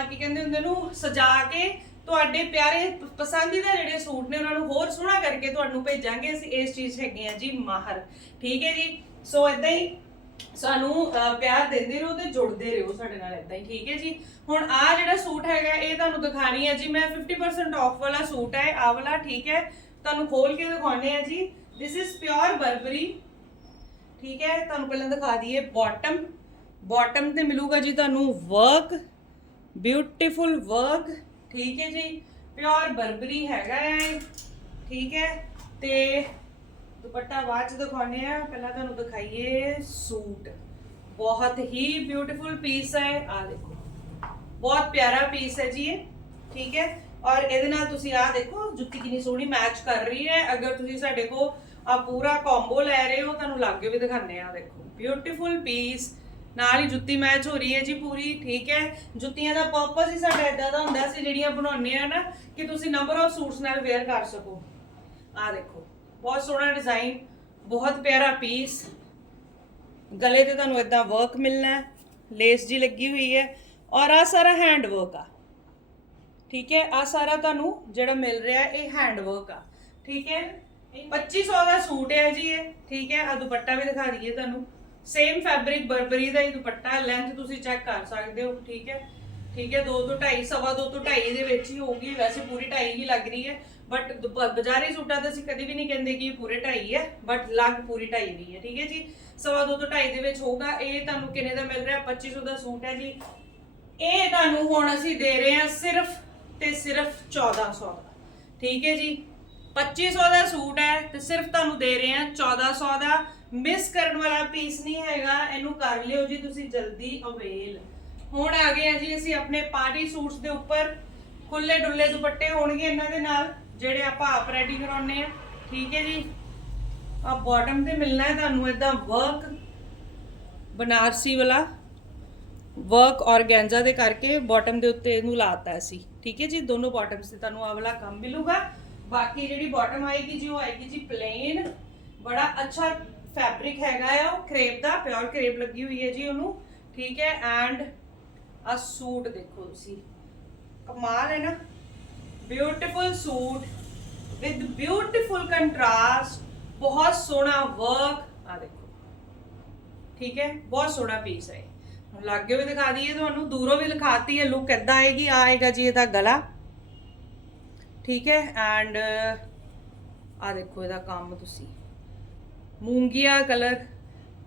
ਕੀ ਕਹਿੰਦੇ ਹੁੰਦੇ ਨੂੰ ਸਜਾ ਕੇ ਤੁਹਾਡੇ ਪਿਆਰੇ ਪਸੰਦੀਦਾ ਜਿਹੜੇ ਸੂਟ ਨੇ, ਉਹਨਾਂ ਨੂੰ ਹੋਰ ਸੋਹਣਾ ਕਰਕੇ ਤੁਹਾਨੂੰ ਭੇਜਾਂਗੇ। ਅਸੀਂ ਇਸ ਚੀਜ਼ 'ਚ ਹੈਗੇ ਆ ਜੀ ਮਾਹਰ। ਠੀਕ ਹੈ ਜੀ? ਸੋ ਇਦਾਂ ਹੀ ਸਾਨੂੰ ਪਿਆਰ ਦਿੰਦੇ ਰਹੋ ਤੇ ਜੁੜਦੇ ਰਹੋ ਸਾਡੇ ਨਾਲ ਇਦਾਂ ਹੀ। ਠੀਕ ਹੈ ਜੀ? ਹੁਣ ਆ ਜਿਹੜਾ ਸੂਟ ਹੈਗਾ, ਇਹ ਤੁਹਾਨੂੰ ਦਿਖਾਣੀ ਹੈ ਜੀ। ਮੈਂ 50% ਆਫ ਵਾਲਾ ਸੂਟ ਹੈ ਆ ਵਾਲਾ, ਠੀਕ ਹੈ? ਤੁਹਾਨੂੰ ਖੋਲ ਕੇ ਦਿਖਾਉਣੇ ਆ ਜੀ। ਥਿਸ ਇਜ਼ ਪਿਓਰ ਬਰਬਰੀ ਠੀਕ ਹੈ? ਤੁਹਾਨੂੰ ਪਹਿਲਾਂ ਦਿਖਾ ਦਈਏ ਬਾਟਮ ਬਾਟਮ ਤੇ ਮਿਲੂਗਾ ਜੀ ਤੁਹਾਨੂੰ ਵਰਕ ਬਿਊਟੀਫੁਲ ਵਰਕ ਠੀਕ ਹੈ ਜੀ? ਪਿਓਰ ਬਰਬਰੀ ਹੈਗਾ ਹੈ। ਠੀਕ ਹੈ? ਤੇ ਦੁਪੱਟਾ ਬਾਅਦ ਚ ਦਿਖਾਉਣੇ ਆ ਪਹਿਲਾਂ ਤੁਹਾਨੂੰ ਦਿਖਾਈਏ ਸੂਟ। ਬਹੁਤ ਹੀ ਬਿਊਟੀਫੁਲ ਪੀਸ ਹੈ। ਆ ਦੇਖੋ। ਬਹੁਤ ਪਿਆਰਾ ਪੀਸ ਹੈ ਜੀ ਇਹ। ਠੀਕ ਹੈ? ਔਰ ਇਹਦੇ ਨਾਲ ਤੁਸੀਂ ਆ ਦੇਖੋ, ਜੁੱਤੀ ਕਿੰਨੀ ਸੋਹਣੀ ਮੈਚ ਕਰ ਰਹੀ ਹੈ। ਅਗਰ ਤੁਸੀਂ ਸਾਡੇ ਕੋ ਆ ਪੂਰਾ ਕੰਬੋ ਲੈ ਰਹੇ ਹੋ, ਤੁਹਾਨੂੰ ਲਾਗੇ ਵੀ ਦਿਖਾਣੇ ਆ ਦੇਖੋ। ਬਿਊਟੀਫੁਲ ਪੀਸ ਨਾਲ ਹੀ ਜੁੱਤੀ ਮੈਚ ਹੋ ਰਹੀ ਹੈ ਜੀ ਪੂਰੀ, ਠੀਕ ਹੈ? ਜੁੱਤੀਆਂ ਦਾ ਪਰਪਸ ਹੀ ਸਾਡਾ ਇਦਾਂ ਦਾ ਹੁੰਦਾ ਸੀ ਜਿਹੜੀਆਂ ਬਣਾਉਂਦੇ ਆ ਨਾ, ਕਿ ਤੁਸੀਂ ਨੰਬਰ ਆਫ ਸੂਟਸ ਨਾਲ ਵੇਅਰ ਕਰ ਸਕੋ। ਆ ਦੇਖੋ, ਬਹੁਤ ਸੋਹਣਾ ਡਿਜ਼ਾਈਨ ਬਹੁਤ ਪਿਆਰਾ ਪੀਸ ਗਲੇ ਤੇ ਤੁਹਾਨੂੰ ਇਦਾਂ ਵਰਕ ਮਿਲਣਾ ਲੇਸ ਜੀ ਲੱਗੀ ਹੋਈ ਹੈ। ਔਰ ਆ ਸਾਰਾ ਹੈਂਡ ਵਰਕ ਆ। ਠੀਕ ਹੈ? ਆ ਸਾਰਾ ਤੁਹਾਨੂੰ ਜਿਹੜਾ ਮਿਲ ਰਿਹਾ ਇਹ ਹੈਂਡ ਵਰਕ ਆ। ਠੀਕ ਹੈ? 2500 ਦਾ ਸੂਟ ਹੈ ਜੀ ਇਹ। ਠੀਕ ਹੈ? ਆ ਦੁਪੱਟਾ ਵੀ ਦਿਖਾ ਦਈਏ ਤੁਹਾਨੂੰ। ਸੇਮ ਫੈਬਰਿਕ ਬਰਬਰੀ ਦਾ ਹੀ ਦੁਪੱਟਾ ਲੈਂਥ ਤੁਸੀਂ ਚੈੱਕ ਕਰ ਸਕਦੇ ਹੋ, ਠੀਕ ਹੈ? ਠੀਕ ਹੈ 2 ਤੋਂ 2.5 ਸਵਾ 2 ਤੋਂ 2.5 ਦੇ ਵਿੱਚ ਹੀ ਹੋਊਗੀ, ਵੈਸੇ ਪੂਰੀ 2.5 ਹੀ ਲੱਗ ਰਹੀ ਹੈ ਬਟ ਬਾਜ਼ਾਰੀ ਸੂਟਾਂ ਦਾ ਅਸੀਂ ਕਦੀ ਵੀ ਨਹੀਂ ਕਹਿੰਦੇ ਕਿ ਇਹ ਪੂਰੇ 2.5 ਹੈ ਬਟ ਲੱਗ ਪੂਰੀ 2.5 ਦੀ ਹੈ, ਠੀਕ ਹੈ ਜੀ? ਸਵਾ 2 ਤੋਂ 2.5 ਦੇ ਵਿੱਚ ਹੋਊਗਾ, ਇਹ ਤੁਹਾਨੂੰ ਕਿੰਨੇ ਦਾ ਮਿਲ ਰਿਹਾ? 2500 ਦਾ ਸੂਟ ਹੈ ਜੀ। ਇਹ ਤੁਹਾਨੂੰ ਹੁਣ ਅਸੀਂ ਦੇ ਰਹੇ ਹਾਂ ਸਿਰਫ ਤੇ ਸਿਰਫ 1400 ਦਾ, ਠੀਕ ਹੈ ਜੀ? 2500 ਦਾ ਸੂਟ ਹੈ ਤੇ ਸਿਰਫ ਤੁਹਾਨੂੰ ਦੇ ਰਹੇ ਹਾਂ 1400 ਦਾ ਮਿਸ ਕਰਨ ਵਾਲਾ ਪੀਸ ਨਹੀਂ ਹੈਗਾ, ਇਹਨੂੰ ਕਰ ਲਿਓ ਜੀ ਤੁਸੀਂ ਜਲਦੀ ਅਵੇਲ ਹੁਣ ਆ ਗਏ ਆ ਜੀ ਅਸੀਂ ਆਪਣੇ ਪਾਰਟੀ ਸੂਟਸ ਦੇ ਉੱਪਰ। ਖੁੱਲੇ ਡੁੱਲੇ ਦੁਪੱਟੇ ਹੋਣਗੇ ਇਹਨਾਂ ਦੇ ਨਾਲ, ਜਿਹੜੇ ਆਪਾਂ ਆਪ ਰੈਡੀ ਕਰਾਉਣੇ ਆ। ਠੀਕ ਹੈ ਜੀ? ਆ ਬਾਟਮ ਤੇ ਮਿਲਣਾ ਹੈ ਤੁਹਾਨੂੰ ਇਦਾਂ ਵਰਕ ਬਨਾਰਸੀ ਵਾਲਾ। ਵਰਕ ਔਰਗੈਂਜ਼ਾ ਦੇ ਕਰਕੇ ਬਾਟਮ ਦੇ ਉੱਤੇ ਇਹਨੂੰ ਲਾਤਾ ਅਸੀਂ। ਠੀਕ ਹੈ ਜੀ? ਦੋਨੋਂ ਬਾਟਮਸ ਤੇ ਤੁਹਾਨੂੰ ਆਹ ਵਾਲਾ ਕੰਮ ਮਿਲੂਗਾ। ਬਾਕੀ ਜਿਹੜੀ ਬਾਟਮ ਆਏਗੀ ਜੀ, ਉਹ ਆਏਗੀ ਜੀ ਪਲੇਨ ਬੜਾ ਅੱਛਾ ਫੈਬਰਿਕ ਹੈਗਾ ਆ, ਉਹ ਕਰੇਪ ਦਾ ਪਿਓਰ ਕਰੇਪ ਲੱਗੀ ਹੋਈ ਹੈ ਜੀ ਉਹਨੂੰ, ਠੀਕ ਹੈ ਐਂਡ ਆ ਸੂਟ ਦੇਖੋ ਤੁਸੀਂ। ਕਮਾਲ ਹੈ ਨਾ? Beautiful suit with beautiful contrast ਬਹੁਤ ਸੋਹਣਾ ਵਰਕ ਆ ਦੇਖੋ। ਠੀਕ ਹੈ, ਬਹੁਤ ਸੋਹਣਾ ਪੀਸ ਹੈ ਹੁਣ ਲਾਗੇ ਵੀ ਦਿਖਾ ਦਈਏ ਤੁਹਾਨੂੰ, ਦੂਰੋਂ ਵੀ ਦਿਖਾਤੀ ਹੈ ਲੁੱਕ ਇਦਾਂ ਆਏਗੀ ਆਏਗਾ ਜੀ ਇਹਦਾ ਗਲਾ। ਠੀਕ ਹੈ ਐਂਡ ਆ ਦੇਖੋ ਇਹਦਾ ਕੰਮ ਤੁਸੀਂ। ਮੂੰਗੀਆ colour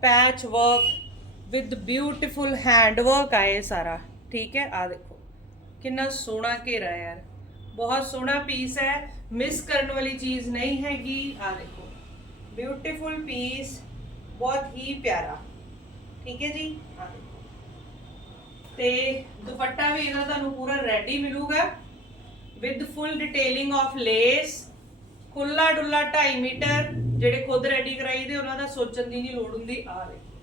patch work with beautiful hand work ਆਏ ਸਾਰਾ ਠੀਕ ਹੈ ਆ ਦੇਖੋ ਕਿੰਨਾ ਸੋਹਣਾ ਘੇਰਾ ਹੈ ਯਾਰ ਬਹੁਤ ਸੋਹਣਾ ਪੀਸ ਹੈ ਮਿਸ ਕਰਨ ਵਾਲੀ ਚੀਜ਼ ਨਹੀਂ ਹੈਗੀ ਆ ਦੇਖੋ ਬਿਊਟੀਫੁਲ ਪੀਸ ਬਹੁਤ ਹੀ ਪਿਆਰਾ ਠੀਕ ਹੈ ਜੀ ਆ ਦੇਖੋ ਤੇ ਦੁਪੱਟਾ ਵੀ ਇਹਦਾ ਤੁਹਾਨੂੰ ਪੂਰਾ ਰੈਡੀ ਮਿਲੂਗਾ with full detailing of lace ਖੁੱਲਾ ਡੁੱਲਾ 2.5 ਮੀਟਰ ਜਿਹੜੇ ਖੁਦ ਰੈਡੀ ਕਰਾਈਦੇ ਉਹਨਾਂ ਦਾ ਸੋਚਣ ਦੀ ਨਹੀਂ ਲੋੜ ਹੁੰਦੀ। ਆ ਦੇਖੋ,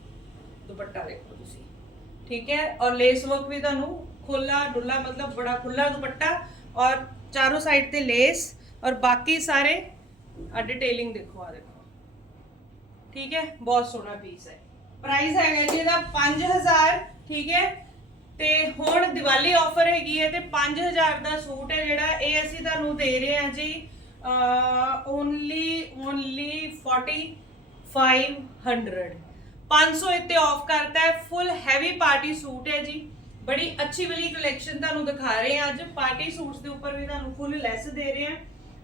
ਦੁਪੱਟਾ ਦੇਖੋ ਤੁਸੀਂ। ਠੀਕ ਹੈ? ਔਰ ਲੇਸ ਵਰਕ ਵੀ ਤੁਹਾਨੂੰ ਖੁੱਲਾ ਡੁੱਲਾ ਮਤਲਬ ਬੜਾ ਖੁੱਲਾ ਦੁਪੱਟਾ ਔਰ ਚਾਰੋਂ ਸਾਈਡ ਤੇ ਲੇਸ ਔਰ ਬਾਕੀ ਸਾਰੇ ਆ ਡਿਟੇਲਿੰਗ ਦੇਖੋ ਆ ਦੇਖੋ। ਠੀਕ ਹੈ? ਬਹੁਤ ਸੋਹਣਾ ਪੀਸ ਹੈ। ਪ੍ਰਾਈਸ ਹੈਗਾ ਜੀ ਇਹਦਾ 5000 ਠੀਕ ਹੈ? ਤੇ ਹੁਣ ਦੀਵਾਲੀ ਆਫਰ ਹੈਗੀ ਹੈ ਤੇ 5000 ਦਾ ਸੂਟ ਹੈ ਜਿਹੜਾ, ਇਹ ਅਸੀਂ ਤੁਹਾਨੂੰ ਦੇ ਰਹੇ ਹਾਂ ਜੀ ਓਨਲੀ ਓਨਲੀ 4500 500 ਇੱਥੇ ਆਫ ਕਰਤਾ ਹੈ ਫੁੱਲ ਹੈਵੀ ਪਾਰਟੀ ਸੂਟ ਹੈ ਜੀ। ਬੜੀ ਅੱਛੀ ਵਾਲੀ ਕਲੈਕਸ਼ਨ ਤੁਹਾਨੂੰ ਦਿਖਾ ਰਹੇ ਹਾਂ ਅੱਜ। ਪਾਰਟੀ ਸੂਟਸ ਦੇ ਉੱਪਰ ਵੀ ਤੁਹਾਨੂੰ ਫੁੱਲ ਲੈਸ ਦੇ ਰਹੇ ਹਾਂ।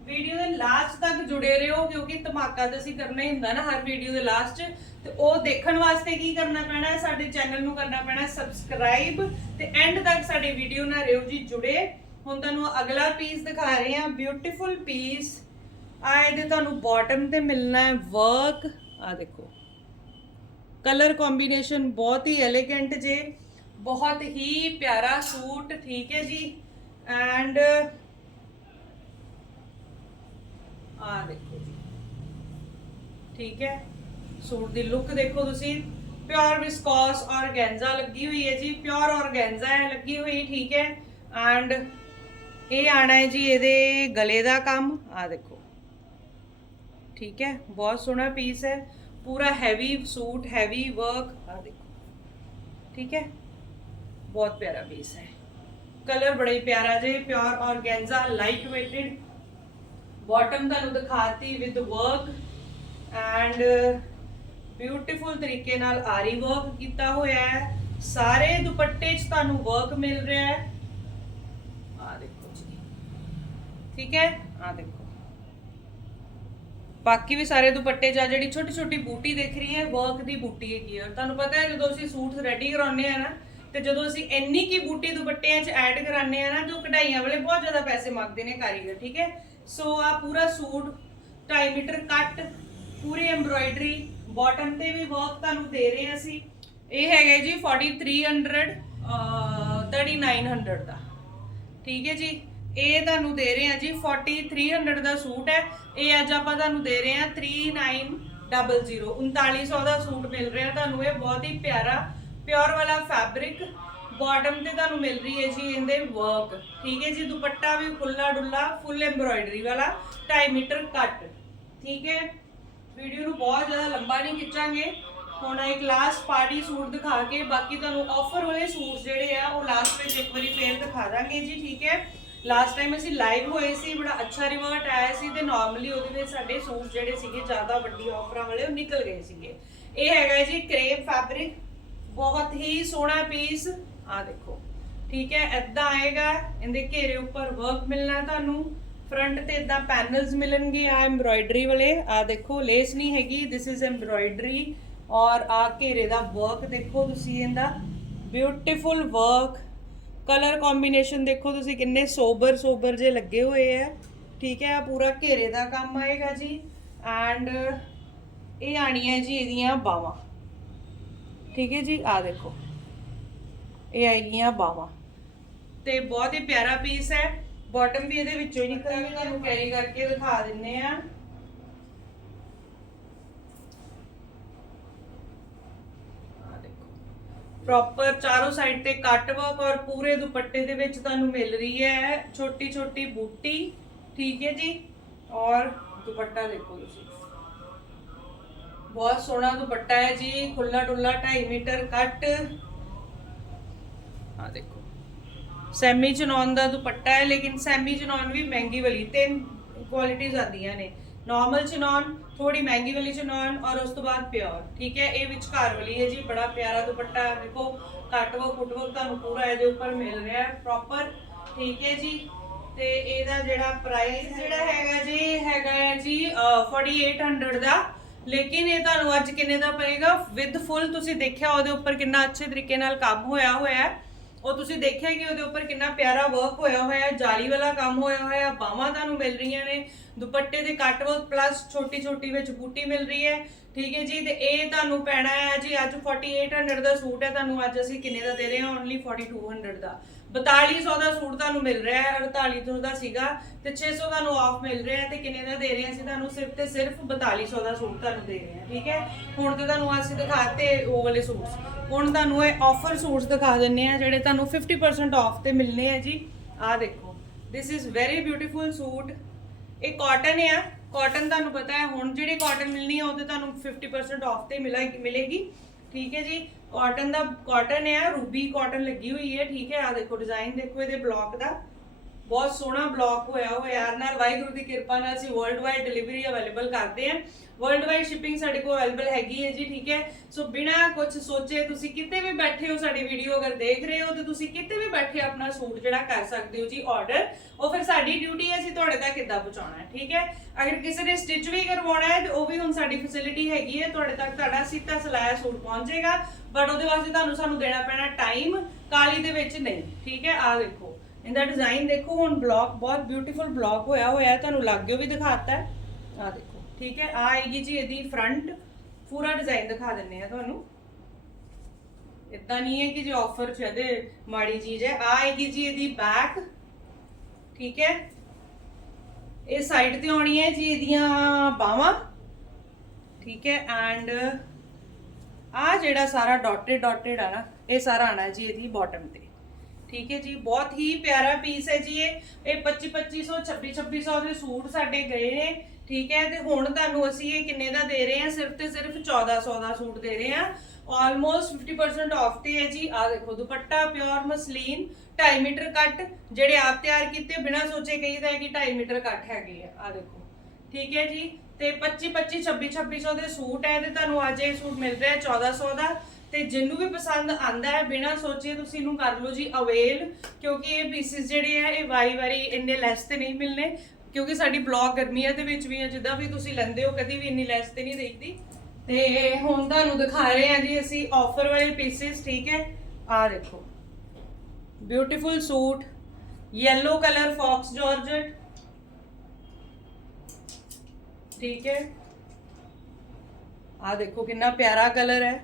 ਵੀਡੀਓ ਦੇ ਲਾਸਟ ਤੱਕ ਜੁੜੇ ਰਹੋ, ਕਿਉਂਕਿ ਧਮਾਕਾ ਤਾਂ ਅਸੀਂ ਕਰਨਾ ਹੀ ਹੁੰਦਾ ਨਾ ਹਰ ਵੀਡੀਓ ਦੇ ਲਾਸਟ 'ਚ। ਤੇ ਉਹ ਦੇਖਣ ਵਾਸਤੇ ਕੀ ਕਰਨਾ ਪੈਣਾ ਹੈ? ਸਾਡੇ ਚੈਨਲ ਨੂੰ ਕਰਨਾ ਪੈਣਾ ਸਬਸਕ੍ਰਾਈਬ ਤੇ ਐਂਡ ਤੱਕ ਸਾਡੇ ਵੀਡੀਓ ਨਾਲ ਰਹੋ ਜੀ ਜੁੜੇ। ਹੁਣ ਤੁਹਾਨੂੰ ਅਗਲਾ ਪੀਸ ਦਿਖਾ ਰਹੇ ਹਾਂ ਬਿਊਟੀਫੁਲ ਪੀਸ ਆ ਇਹਦੇ ਤੁਹਾਨੂੰ ਬਾਟਮ ਤੇ ਮਿਲਣਾ ਹੈ ਵਰਕ ਆ ਦੇਖੋ। ਕਲਰ ਕੰਬੀਨੇਸ਼ਨ ਬਹੁਤ ਹੀ ਐਲੀਗੈਂਟ ਜੇ। ਬਹੁਤ ਹੀ ਪਿਆਰਾ ਸੂਟ, ਠੀਕ ਹੈ ਜੀ। ਐਂਡ ਆ ਦੇਖੋ ਜੀ। ਠੀਕ ਹੈ। ਸੂਟ ਦੀ ਲੁੱਕ ਦੇਖੋ ਤੁਸੀਂ। ਪਿਓਰ ਵਿਸਕੋਸ ਔਰਗੈਂਜ਼ਾ ਲੱਗੀ ਹੋਈ ਹੈ ਜੀ। ਪਿਓਰ ਔਰਗੈਂਜ਼ਾ ਹੈ ਲੱਗੀ ਹੋਈ, ਠੀਕ ਹੈ। ਐਂਡ ਇਹ ਆਣਾ ਹੈ ਜੀ ਇਹਦੇ ਗਲੇ ਦਾ ਕੰਮ। ਆ ਦੇਖੋ। ਠੀਕ ਹੈ, ਬਹੁਤ ਸੋਹਣਾ ਪੀਸ ਹੈ। ਪੂਰਾ ਹੈਵੀ ਸੂਟ ਹੈਵੀ ਵਰਕ ਆ ਦੇਖੋ। ਠੀਕ ਹੈ, ਬਹੁਤ ਪਿਆਰਾ ਪੀਸ ਹੈ। ਕਲਰ ਬੜਾ ਹੀ ਪਿਆਰਾ ਜੇ pure organza light weighted bottom ਤੁਹਾਨੂੰ ਦਿਖਾਤੀ ਵਿਦ ਵਰਕ ਐਂਡ ਬਿਊਟੀਫੁਲ ਤਰੀਕੇ ਨਾਲ ਆਰੀ ਵਰਕ ਕੀਤਾ ਹੋਇਆ ਹੈ। ਸਾਰੇ ਦੁਪੱਟੇ 'ਚ ਤੁਹਾਨੂੰ ਵਰਕ ਮਿਲ ਰਿਹਾ ਹੈ ਆ ਦੇਖੋ ਜੀ ਠੀਕ ਹੈ? ਆ ਦੇਖੋ। ਬਾਕੀ ਵੀ ਸਾਰੇ ਦੁਪੱਟੇ ਜਾਂ ਜਿਹੜੀ ਛੋਟੀ ਛੋਟੀ ਬੂਟੀ ਦੇਖ ਰਹੀ ਹੈ ਵਰਕ ਦੀ ਬੂਟੀ ਹੈਗੀ ਹੈ। ਤੁਹਾਨੂੰ ਪਤਾ ਹੈ, ਜਦੋਂ ਅਸੀਂ ਸੂਟ ਰੈਡੀ ਕਰਾਉਂਦੇ ਆ ਨਾ, ਤੇ ਜਦੋਂ ਅਸੀਂ ਇੰਨੀ ਕੀ ਬੂਟੀ ਦੁਪੱਟਿਆਂ 'ਚ ਐਡ ਕਰਾਉਂਦੇ ਆ ਨਾ ਜੋ ਕਢਾਈਆਂ ਵਾਲੇ ਬਹੁਤ ਜ਼ਿਆਦਾ ਪੈਸੇ ਮੰਗਦੇ ਨੇ ਕਾਰੀਗਰ, ਠੀਕ ਹੈ? ਸੋ ਆ ਪੂਰਾ ਸੂਟ 2.5 ਮੀਟਰ ਕੱਟ, ਪੂਰੀ ਐਮਬ੍ਰੋਇਡਰੀ ਬਾਟਮ ਤੇ ਵੀ ਵਰਕ ਤੁਹਾਨੂੰ ਦੇ ਰਹੇ ਹਾਂ ਅਸੀਂ। ਇਹ ਹੈਗਾ ਜੀ 4300 ਅਹ 3900 ਦਾ। ਠੀਕ ਹੈ ਜੀ? ਇਹ ਤੁਹਾਨੂੰ ਦੇ ਰਹੇ ਹਾਂ ਜੀ 4300 ਦਾ ਸੂਟ ਹੈ। ਇਹ ਅੱਜ ਆਪਾਂ ਤੁਹਾਨੂੰ ਦੇ ਰਹੇ ਹਾਂ 3900 3900 ਦਾ ਸੂਟ ਮਿਲ ਰਿਹਾ ਤੁਹਾਨੂੰ। ਇਹ ਬਹੁਤ ਹੀ ਪਿਆਰਾ ਪਿਓਰ ਵਾਲਾ ਫੈਬਰਿਕ ਬਾਟਮ ਤੇ ਤੁਹਾਨੂੰ ਮਿਲ ਰਹੀ ਹੈ ਜੀ ਇਹਦੇ ਵਰਕ ਠੀਕ ਹੈ ਜੀ, ਦੁਪੱਟਾ ਵੀ ਖੁੱਲਾ ਡੁੱਲਾ ਫੁੱਲ ਐਮਬ੍ਰੋਇਡਰੀ ਵਾਲਾ 2.5 ਮੀਟਰ ਕੱਟ ਠੀਕ ਹੈ ਵੀਡੀਓ ਨੂੰ ਬਹੁਤ ਜ਼ਿਆਦਾ ਲੰਬਾ ਨਹੀਂ ਖਿੱਚਾਂਗੇ। ਹੁਣ ਇੱਕ ਲਾਸਟ ਪਾਰਟੀ ਸੂਟ ਦਿਖਾ ਕੇ, ਬਾਕੀ ਤੁਹਾਨੂੰ ਆਫਰ ਹੋਏ ਸੂਟ ਜਿਹੜੇ ਆ, ਉਹ ਲਾਸਟ ਵਿੱਚ ਇੱਕ ਵਾਰੀ ਫੇਰ ਦਿਖਾ ਦਾਂਗੇ ਜੀ, ਠੀਕ ਹੈ। ਲਾਸਟ ਟਾਈਮ ਅਸੀਂ ਲਾਈਵ ਹੋਏ ਸੀ, ਬੜਾ ਅੱਛਾ ਰਿਵਰਟ ਆਇਆ ਸੀ ਤੇ ਨਾਰਮਲੀ ਉਹਦੇ ਵਿੱਚ ਸਾਡੇ ਸੂਟ ਜਿਹੜੇ ਸੀਗੇ ਜ਼ਿਆਦਾ ਵੱਡੀ ਆਫਰਾਂ ਵਾਲੇ ਉਹ ਨਿਕਲ ਗਏ ਸੀਗੇ। ਇਹ ਹੈਗਾ ਜੀ ਕਰੇਪ ਫੈਬਰਿਕ ਬਹੁਤ ਹੀ ਸੋਹਣਾ ਪੀਸ ਆ ਦੇਖੋ, ਠੀਕ ਹੈ ਐਦਾਂ ਆਏਗਾ, ਇਹਦੇ ਘੇਰੇ ਉੱਪਰ ਵਰਕ ਮਿਲਣਾ ਤੁਹਾਨੂੰ। ਫਰੰਟ ਤੇ ਇਦਾਂ ਪੈਨਲਸ ਮਿਲਣਗੇ ਆ ਐਮਬ੍ਰੋਇਡਰੀ ਵਾਲੇ। ਆ ਦੇਖੋ ਲੇਸ ਨਹੀਂ ਹੈਗੀ ਥਿਸ ਇਜ਼ ਐਮਬ੍ਰੋਇਡਰੀ ਔਰ ਆ ਘੇਰੇ ਦਾ ਵਰਕ ਦੇਖੋ ਤੁਸੀਂ ਇਹਦਾ। ਬਿਊਟੀਫੁਲ ਵਰਕ ਕਲਰ ਕੰਬੀਨੇਸ਼ਨ ਦੇਖੋ ਤੁਸੀਂ ਕਿੰਨੇ ਸੋਬਰ ਸੋਬਰ ਜੇ ਲੱਗੇ ਹੋਏ ਆ। ਠੀਕ ਹੈ ਆ ਪੂਰਾ ਘੇਰੇ ਦਾ ਕੰਮ ਆਏਗਾ ਜੀ। ਐਂਡ ਇਹ ਆਣੀਆਂ ਜੀ ਇਹਦੀਆਂ ਬਾਵਾਂ ਠੀਕ ਹੈ ਜੀ ਆ ਦੇਖੋ। ਇਹ ਆਏਗੀਆਂ ਬਾਵਾਂ ਤੇ ਬਹੁਤ ਹੀ ਪਿਆਰਾ ਪੀਸ ਹੈ। ਬਾਟਮ ਵੀ ਇਹਦੇ ਵਿੱਚੋਂ ਹੀ ਨਿਕਲੇਗੀ ਤੁਹਾਨੂੰ ਕੈਰੀ ਕਰਕੇ ਦਿਖਾ ਦਿੰਨੇ ਆ ਆ ਦੇਖੋ ਪ੍ਰੋਪਰ ਚਾਰੋਂ ਸਾਈਡ ਤੇ ਕੱਟ ਵਰਕ ਔਰ ਪੂਰੇ ਦੁਪੱਟੇ ਦੇ ਵਿੱਚ ਤੁਹਾਨੂੰ ਮਿਲ ਰਹੀ ਹੈ ਛੋਟੀ ਛੋਟੀ ਬੂਟੀ, ਠੀਕ ਹੈ ਜੀ? ਔਰ ਦੁਪੱਟਾ ਦੇਖੋ ਤੁਸੀਂ। ਬਹੁਤ ਸੋਹਣਾ ਦੁਪੱਟਾ ਹੈ ਜੀ ਖੁੱਲਾ ਡੁੱਲਾ 2.5 ਮੀਟਰ ਕੱਟ। ਆ ਦੇਖੋ। ਸੈਮੀ ਚਨੌਨ ਦਾ ਦੁਪੱਟਾ ਹੈ, ਲੇਕਿਨ ਸੈਮੀ ਚਨੌਨ ਵੀ ਮਹਿੰਗੀ ਵਾਲੀ, ਤਿੰਨ ਕੁਆਲਿਟੀਆਂ ਆਉਂਦੀਆਂ ਨੇ। ਨਾਰਮਲ ਚਨੌਨ ਥੋੜੀ ਮਹਿੰਗੀ ਵਾਲੀ ਚਨੌਨ ਔਰ ਉਸ ਤੋਂ ਬਾਅਦ ਪਿਓਰ ਠੀਕ ਹੈ? ਇਹ ਵਿਚਕਾਰ ਵਾਲੀ ਹੈ ਜੀ ਬੜਾ ਪਿਆਰਾ ਦੁਪੱਟਾ ਦੇਖੋ ਕੱਟ ਵਰਕ ਫੁੱਟ ਵਰਕ ਤੁਹਾਨੂੰ ਪੂਰਾ ਇਹਦੇ ਉੱਪਰ ਮਿਲ ਰਿਹਾ ਹੈ ਪ੍ਰੋਪਰ ਠੀਕ ਹੈ ਜੀ? ਤੇ ਇਹਦਾ ਜਿਹੜਾ ਪ੍ਰਾਈਸ ਜਿਹੜਾ ਹੈਗਾ ਜੀ ਹੈਗਾ ਹੈ ਜੀ ਅਹ, 4800 ਦਾ। ਲੇਕਿਨ ਇਹ ਤੁਹਾਨੂੰ ਅੱਜ ਕਿੰਨੇ ਦਾ ਪਏਗਾ? ਵਿਦ ਫੁੱਲ ਤੁਸੀਂ ਦੇਖਿਆ ਉਹਦੇ ਉੱਪਰ ਕਿੰਨਾ ਅੱਛੇ ਤਰੀਕੇ ਨਾਲ ਕੰਮ ਹੋਇਆ ਹੋਇਆ ਹੈ। ਉਹ ਤੁਸੀਂ ਦੇਖਿਆ ਕਿ ਉਹਦੇ ਉੱਪਰ ਕਿੰਨਾ ਪਿਆਰਾ ਵਰਕ ਹੋਇਆ ਹੋਇਆ ਹੈ, ਜਾਲੀ ਵਾਲਾ ਕੰਮ ਹੋਇਆ ਹੋਇਆ ਹੈ, ਬਾਹਾਂ ਤੁਹਾਨੂੰ ਮਿਲ ਰਹੀਆਂ ਨੇ, ਦੁਪੱਟੇ ਦੇ ਕੱਟ ਵਰਕ ਪਲੱਸ ਛੋਟੀ ਛੋਟੀ ਵਿੱਚ ਬੂਟੀ ਮਿਲ ਰਹੀ ਹੈ, ਠੀਕ ਹੈ ਜੀ? ਤੇ ਇਹ ਤੁਹਾਨੂੰ ਪੈਣਾ ਹੈ ਜੀ, ਅੱਜ 4800 ਦਾ ਸੂਟ ਹੈ, ਤੁਹਾਨੂੰ ਅੱਜ ਅਸੀਂ ਕਿੰਨੇ ਦਾ ਦੇ ਰਹੇ ਹਾਂ? ਓਨਲੀ 4200 ਦਾ। 4200 ਦਾ ਸੂਟ ਤੁਹਾਨੂੰ ਮਿਲ ਰਿਹਾ ਹੈ 4800 ਦਾ ਸੀਗਾ ਤੇ 600 ਤੁਹਾਨੂੰ ਆਫ ਮਿਲ ਰਿਹਾ ਹੈ ਤੇ ਕਿੰਨੇ ਦਾ ਦੇ ਰਹੇ ਹਾਂ ਅਸੀਂ ਤੁਹਾਨੂੰ ਸਿਰਫ ਤੇ ਸਿਰਫ 4200 ਦਾ ਸੂਟ ਤੁਹਾਨੂੰ ਦੇ ਰਹੇ ਹਾਂ, ਠੀਕ ਹੈ? ਹੁਣ ਤੇ ਤੁਹਾਨੂੰ ਅਸੀਂ ਦਿਖਾਤੇ ਉਹ ਵਾਲੇ ਸੂਟਸ। ਹੁਣ ਤੁਹਾਨੂੰ ਇਹ ਆਫਰ ਸੂਟਸ ਦਿਖਾ ਦਿੰਨੇ ਆ ਜਿਹੜੇ ਤੁਹਾਨੂੰ 50% ਆਫ ਤੇ ਮਿਲਨੇ ਆ ਜੀ। ਆਹ ਦੇਖੋ this is very beautiful suit. ਇਹ ਕਾਟਨ ਆ ਕਾਟਨ ਤੁਹਾਨੂੰ ਪਤਾ ਹੈ, ਹੁਣ ਜਿਹੜੀ ਕਾਟਨ ਮਿਲਣੀ ਆ ਉਹ ਤੇ ਤੁਹਾਨੂੰ 50% ਆਫ ਤੇ ਮਿਲੇਗੀ ਮਿਲੇਗੀ। ਠੀਕ ਹੈ ਜੀ ਕਾਟਨ ਦਾ ਕਾਟਨ ਹੈ ਰੂਬੀ ਕਾਟਨ ਲੱਗੀ ਹੋਈ ਹੈ, ਠੀਕ ਹੈ ਆ ਦੇਖੋ ਡਿਜ਼ਾਈਨ ਦੇਖੋ ਇਹਦੇ ਬਲੌਕ ਦਾ। ਬਹੁਤ ਸੋਹਣਾ ਬਲੌਕ ਹੋਇਆ ਹੋਇਆ ਯਾਰ ਨਾਲ ਵਾਹਿਗੁਰੂ ਦੀ ਕਿਰਪਾ ਨਾਲ ਅਸੀਂ ਵਰਲਡ ਵਾਈਡ ਡਿਲੀਵਰੀ ਅਵੇਲੇਬਲ ਕਰਦੇ ਹਾਂ। ਵਰਲਡ ਵਾਈਡ ਸ਼ਿਪਿੰਗ ਸਾਡੇ ਕੋਲ ਅਵੇਲੇਬਲ ਹੈਗੀ ਹੈ ਜੀ, ਠੀਕ ਹੈ? ਸੋ ਬਿਨਾ ਕੁਝ ਸੋਚੇ ਤੁਸੀਂ ਕਿਤੇ ਵੀ ਬੈਠੇ ਹੋ, ਸਾਡੀ ਵੀਡੀਓ ਅਗਰ ਦੇਖ ਰਹੇ ਹੋ, ਤੇ ਤੁਸੀਂ ਕਿਤੇ ਵੀ ਬੈਠੇ ਆਪਣਾ ਸੂਟ ਜਿਹੜਾ ਕਰ ਸਕਦੇ ਹੋ ਜੀ ਆਰਡਰ ਉਹ ਫਿਰ ਸਾਡੀ ਡਿਊਟੀ ਹੈ, ਅਸੀਂ ਤੁਹਾਡੇ ਤੱਕ ਕਿੱਦਾਂ ਪਹੁੰਚਾਉਣਾ ਹੈ, ਠੀਕ ਹੈ? ਅਗਰ ਕਿਸੇ ਨੇ ਸਟਿਚ ਵੀ ਕਰਵਾਉਣਾ ਹੈ, ਤੇ ਉਹ ਵੀ ਹੁਣ ਸਾਡੀ ਫੈਸਿਲਿਟੀ ਹੈਗੀ ਹੈ, ਤੁਹਾਡੇ ਤੱਕ ਤੁਹਾਡਾ ਸੀਤਾ ਸਿਲਾਇਆ ਸੂਟ ਪਹੁੰਚੇਗਾ। ਬਟ ਉਹਦੇ ਵਾਸਤੇ ਤੁਹਾਨੂੰ ਸਾਨੂੰ ਦੇਣਾ ਪੈਣਾ ਟਾਈਮ ਕਾਲੀ ਦੇ ਵਿੱਚ ਨਹੀਂ, ਠੀਕ ਹੈ? ਆ ਦੇਖੋ। ਇਹਦਾ ਡਿਜ਼ਾਈਨ ਦੇਖੋ, ਹੁਣ ਬਲੌਕ ਬਹੁਤ ਬਿਊਟੀਫੁਲ ਬਲੌਕ ਹੋਇਆ ਹੋਇਆ ਹੈ ਤੁਹਾਨੂੰ ਲਾਗਿਓ ਵੀ ਦਿਖਾਤਾ ਹੈ। ਆ ਦੇਖੋ, ਠੀਕ ਹੈ ਆ ਆਏਗੀ ਜੀ ਇਹਦੀ ਫਰੰਟ ਪੂਰਾ ਡਿਜ਼ਾਈਨ ਦਿਖਾ ਦਿੰਨੇ ਆ ਤੁਹਾਨੂੰ। ਇਦਾਂ ਨਹੀਂ ਹੈ ਕਿ ਜੇ ਆਫਰ ਚ ਇਹਦੇ ਮਾੜੀ ਚੀਜ਼ ਹੈ ਆ ਆਏਗੀ ਜੀ ਇਹਦੀ ਬੈਕ ਠੀਕ ਹੈ। ਇਹ ਸਾਈਡ ਤੇ ਆਉਣੀ ਹੈ ਜੀ ਇਹਦੀਆਂ ਬਾਹਾਂ, ਠੀਕ ਹੈ ਐਂਡ ਆ ਜਿਹੜਾ ਸਾਰਾ ਡਾਟਡ ਡਾਟਡ ਆ ਨਾ, ਇਹ ਸਾਰਾ ਆਣਾ ਜੀ ਇਹਦੀ ਬਾਟਮ ਤੇ। ਠੀਕ ਹੈ ਜੀ, ਬਹੁਤ ਹੀ ਪਿਆਰਾ ਪੀਸ ਹੈ ਜੀ ਇਹ। ਇਹ 25 2500 26 2600 ਦੇ ਸੂਟ ਸਾਡੇ ਗਏ ਨੇ, ਠੀਕ ਹੈ, ਤੇ ਹੁਣ ਤੁਹਾਨੂੰ ਅਸੀਂ ਇਹ ਕਿੰਨੇ ਦਾ ਦੇ ਰਹੇ ਹਾਂ? ਸਿਰਫ ਤੇ ਸਿਰਫ 1400 ਦਾ ਸੂਟ ਦੇ ਰਹੇ ਹਾਂ। ਆਲਮੋਸਟ 50% ਆਫ ਤੇ ਹੈ ਜੀ। ਆ ਦੇਖੋ, ਦੁਪੱਟਾ ਪਿਓਰ ਮਸਲੀਨ 2.5 ਮੀਟਰ ਕੱਟ। ਜਿਹੜੇ ਆਪ ਤਿਆਰ ਕੀਤੇ, ਬਿਨਾਂ ਸੋਚੇ ਕਹੀਦਾ ਹੈ ਕਿ 2.5 ਮੀਟਰ ਕੱਟ ਹੈਗੇ ਆ। ਆ ਦੇਖੋ, ਠੀਕ ਹੈ ਜੀ। ਤੇ 25 25 26 2600 ਦੇ ਸੂਟ ਹੈ ਤੇ ਤੁਹਾਨੂੰ ਅੱਜ ਇਹ ਸੂਟ ਮਿਲ ਰਿਹਾ 1400 ਦਾ। ਤੇ ਜਿਹਨੂੰ ਵੀ ਪਸੰਦ ਆਂਦਾ ਹੈ, ਬਿਨਾਂ ਸੋਚੇ ਤੁਸੀਂ ਇਹਨੂੰ ਕਰ ਲਓ ਜੀ ਅਵੇਲ, ਕਿਉਂਕਿ ਇਹ ਪੀਸਿਸ ਜਿਹੜੇ ਆ, ਇਹ ਵਾਰੀ ਵਾਰੀ ਇੰਨੇ ਲੈਸ ਤੇ ਨਹੀਂ ਮਿਲਨੇ, ਕਿਉਂਕਿ ਸਾਡੀ ਬਲੌਗ ਗਰਮੀਆਂ ਦੇ ਵਿੱਚ ਵੀ ਆ, ਜਿੱਦਾਂ ਵੀ ਤੁਸੀਂ ਲੈਂਦੇ ਹੋ, ਕਦੀ ਵੀ ਇੰਨੀ ਲੈਸ ਤੇ ਨਹੀਂ ਦੇਖਦੀ ਤੇ ਹੁਣ ਤੁਹਾਨੂੰ ਦਿਖਾ ਰਹੇ ਆ ਜੀ ਅਸੀਂ ਆਫਰ ਵਾਲੇ ਪੀਸਿਸ ਠੀਕ ਹੈ? ਆ ਦੇਖੋ। Beautiful suit yellow colour faux georgette ਠੀਕ ਹੈ? ਆ ਦੇਖੋ ਕਿੰਨਾ ਪਿਆਰਾ ਕਲਰ ਹੈ।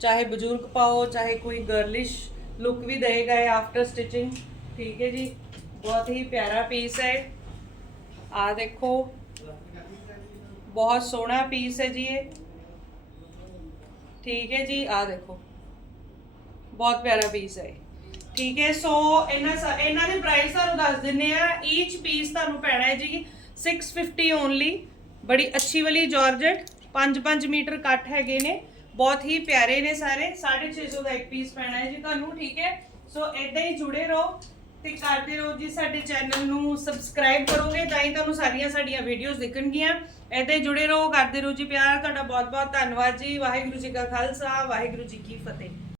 ਚਾਹੇ ਬਜ਼ੁਰਗ ਪਾਓ, ਚਾਹੇ ਕੋਈ ਗਰਲਿਸ਼ ਲੁੱਕ ਵੀ ਦੇਗਾ ਇਹ ਆਫਟਰ ਸਟਿਚਿੰਗ ਠੀਕ ਹੈ ਜੀ। ਬਹੁਤ ਹੀ ਪਿਆਰਾ ਪੀਸ ਹੈ। ਆ ਦੇਖੋ। ਬਹੁਤ ਸੋਹਣਾ ਪੀਸ ਹੈ ਜੀ ਇਹ। ਠੀਕ ਹੈ ਜੀ। ਆ ਦੇਖੋ। ਬਹੁਤ ਪਿਆਰਾ ਪੀਸ ਹੈ। ਠੀਕ ਹੈ। ਸੋ ਇਹਨਾਂ ਸਾ- ਇਹਨਾਂ ਦੇ ਪ੍ਰਾਈਸ ਤੁਹਾਨੂੰ ਦੱਸ ਦਿੰਨੇ ਆ। ਈਚ ਪੀਸ ਤੁਹਾਨੂੰ ਪੈਣਾ ਹੈ ਜੀ 650 ਓਨਲੀ ਬੜੀ ਅੱਛੀ ਵਾਲੀ ਜਾਰਜਟ 5-5 ਮੀਟਰ ਕੱਟ ਹੈਗੇ ਨੇ। ਬਹੁਤ ਹੀ ਪਿਆਰੇ ਨੇ ਸਾਰੇ। 650 ਦਾ ਇੱਕ ਪੀਸ ਪੈਣਾ ਹੈ ਜੀ ਤੁਹਾਨੂੰ, ਠੀਕ ਹੈ? ਸੋ ਇਦਾਂ ਹੀ ਜੁੜੇ ਰਹੋ ਤੇ ਕਰਦੇ ਰਹੋ ਜੀ ਸਾਡੇ ਚੈਨਲ ਨੂੰ ਸਬਸਕ੍ਰਾਈਬ ਕਰੋਗੇ, ਤਾਂ ਹੀ ਤੁਹਾਨੂੰ ਸਾਰੀਆਂ ਸਾਡੀਆਂ ਵੀਡੀਓਜ਼ ਦਿਖਣਗੀਆਂ। ਇਦਾਂ ਹੀ ਜੁੜੇ ਰਹੋ, ਕਰਦੇ ਰਹੋ ਜੀ ਪਿਆਰ। ਤੁਹਾਡਾ ਬਹੁਤ ਬਹੁਤ ਧੰਨਵਾਦ ਜੀ। ਵਾਹਿਗੁਰੂ ਜੀ ਕਾ ਖਾਲਸਾ, ਵਾਹਿਗੁਰੂ ਜੀ ਕੀ ਫਤਿਹ।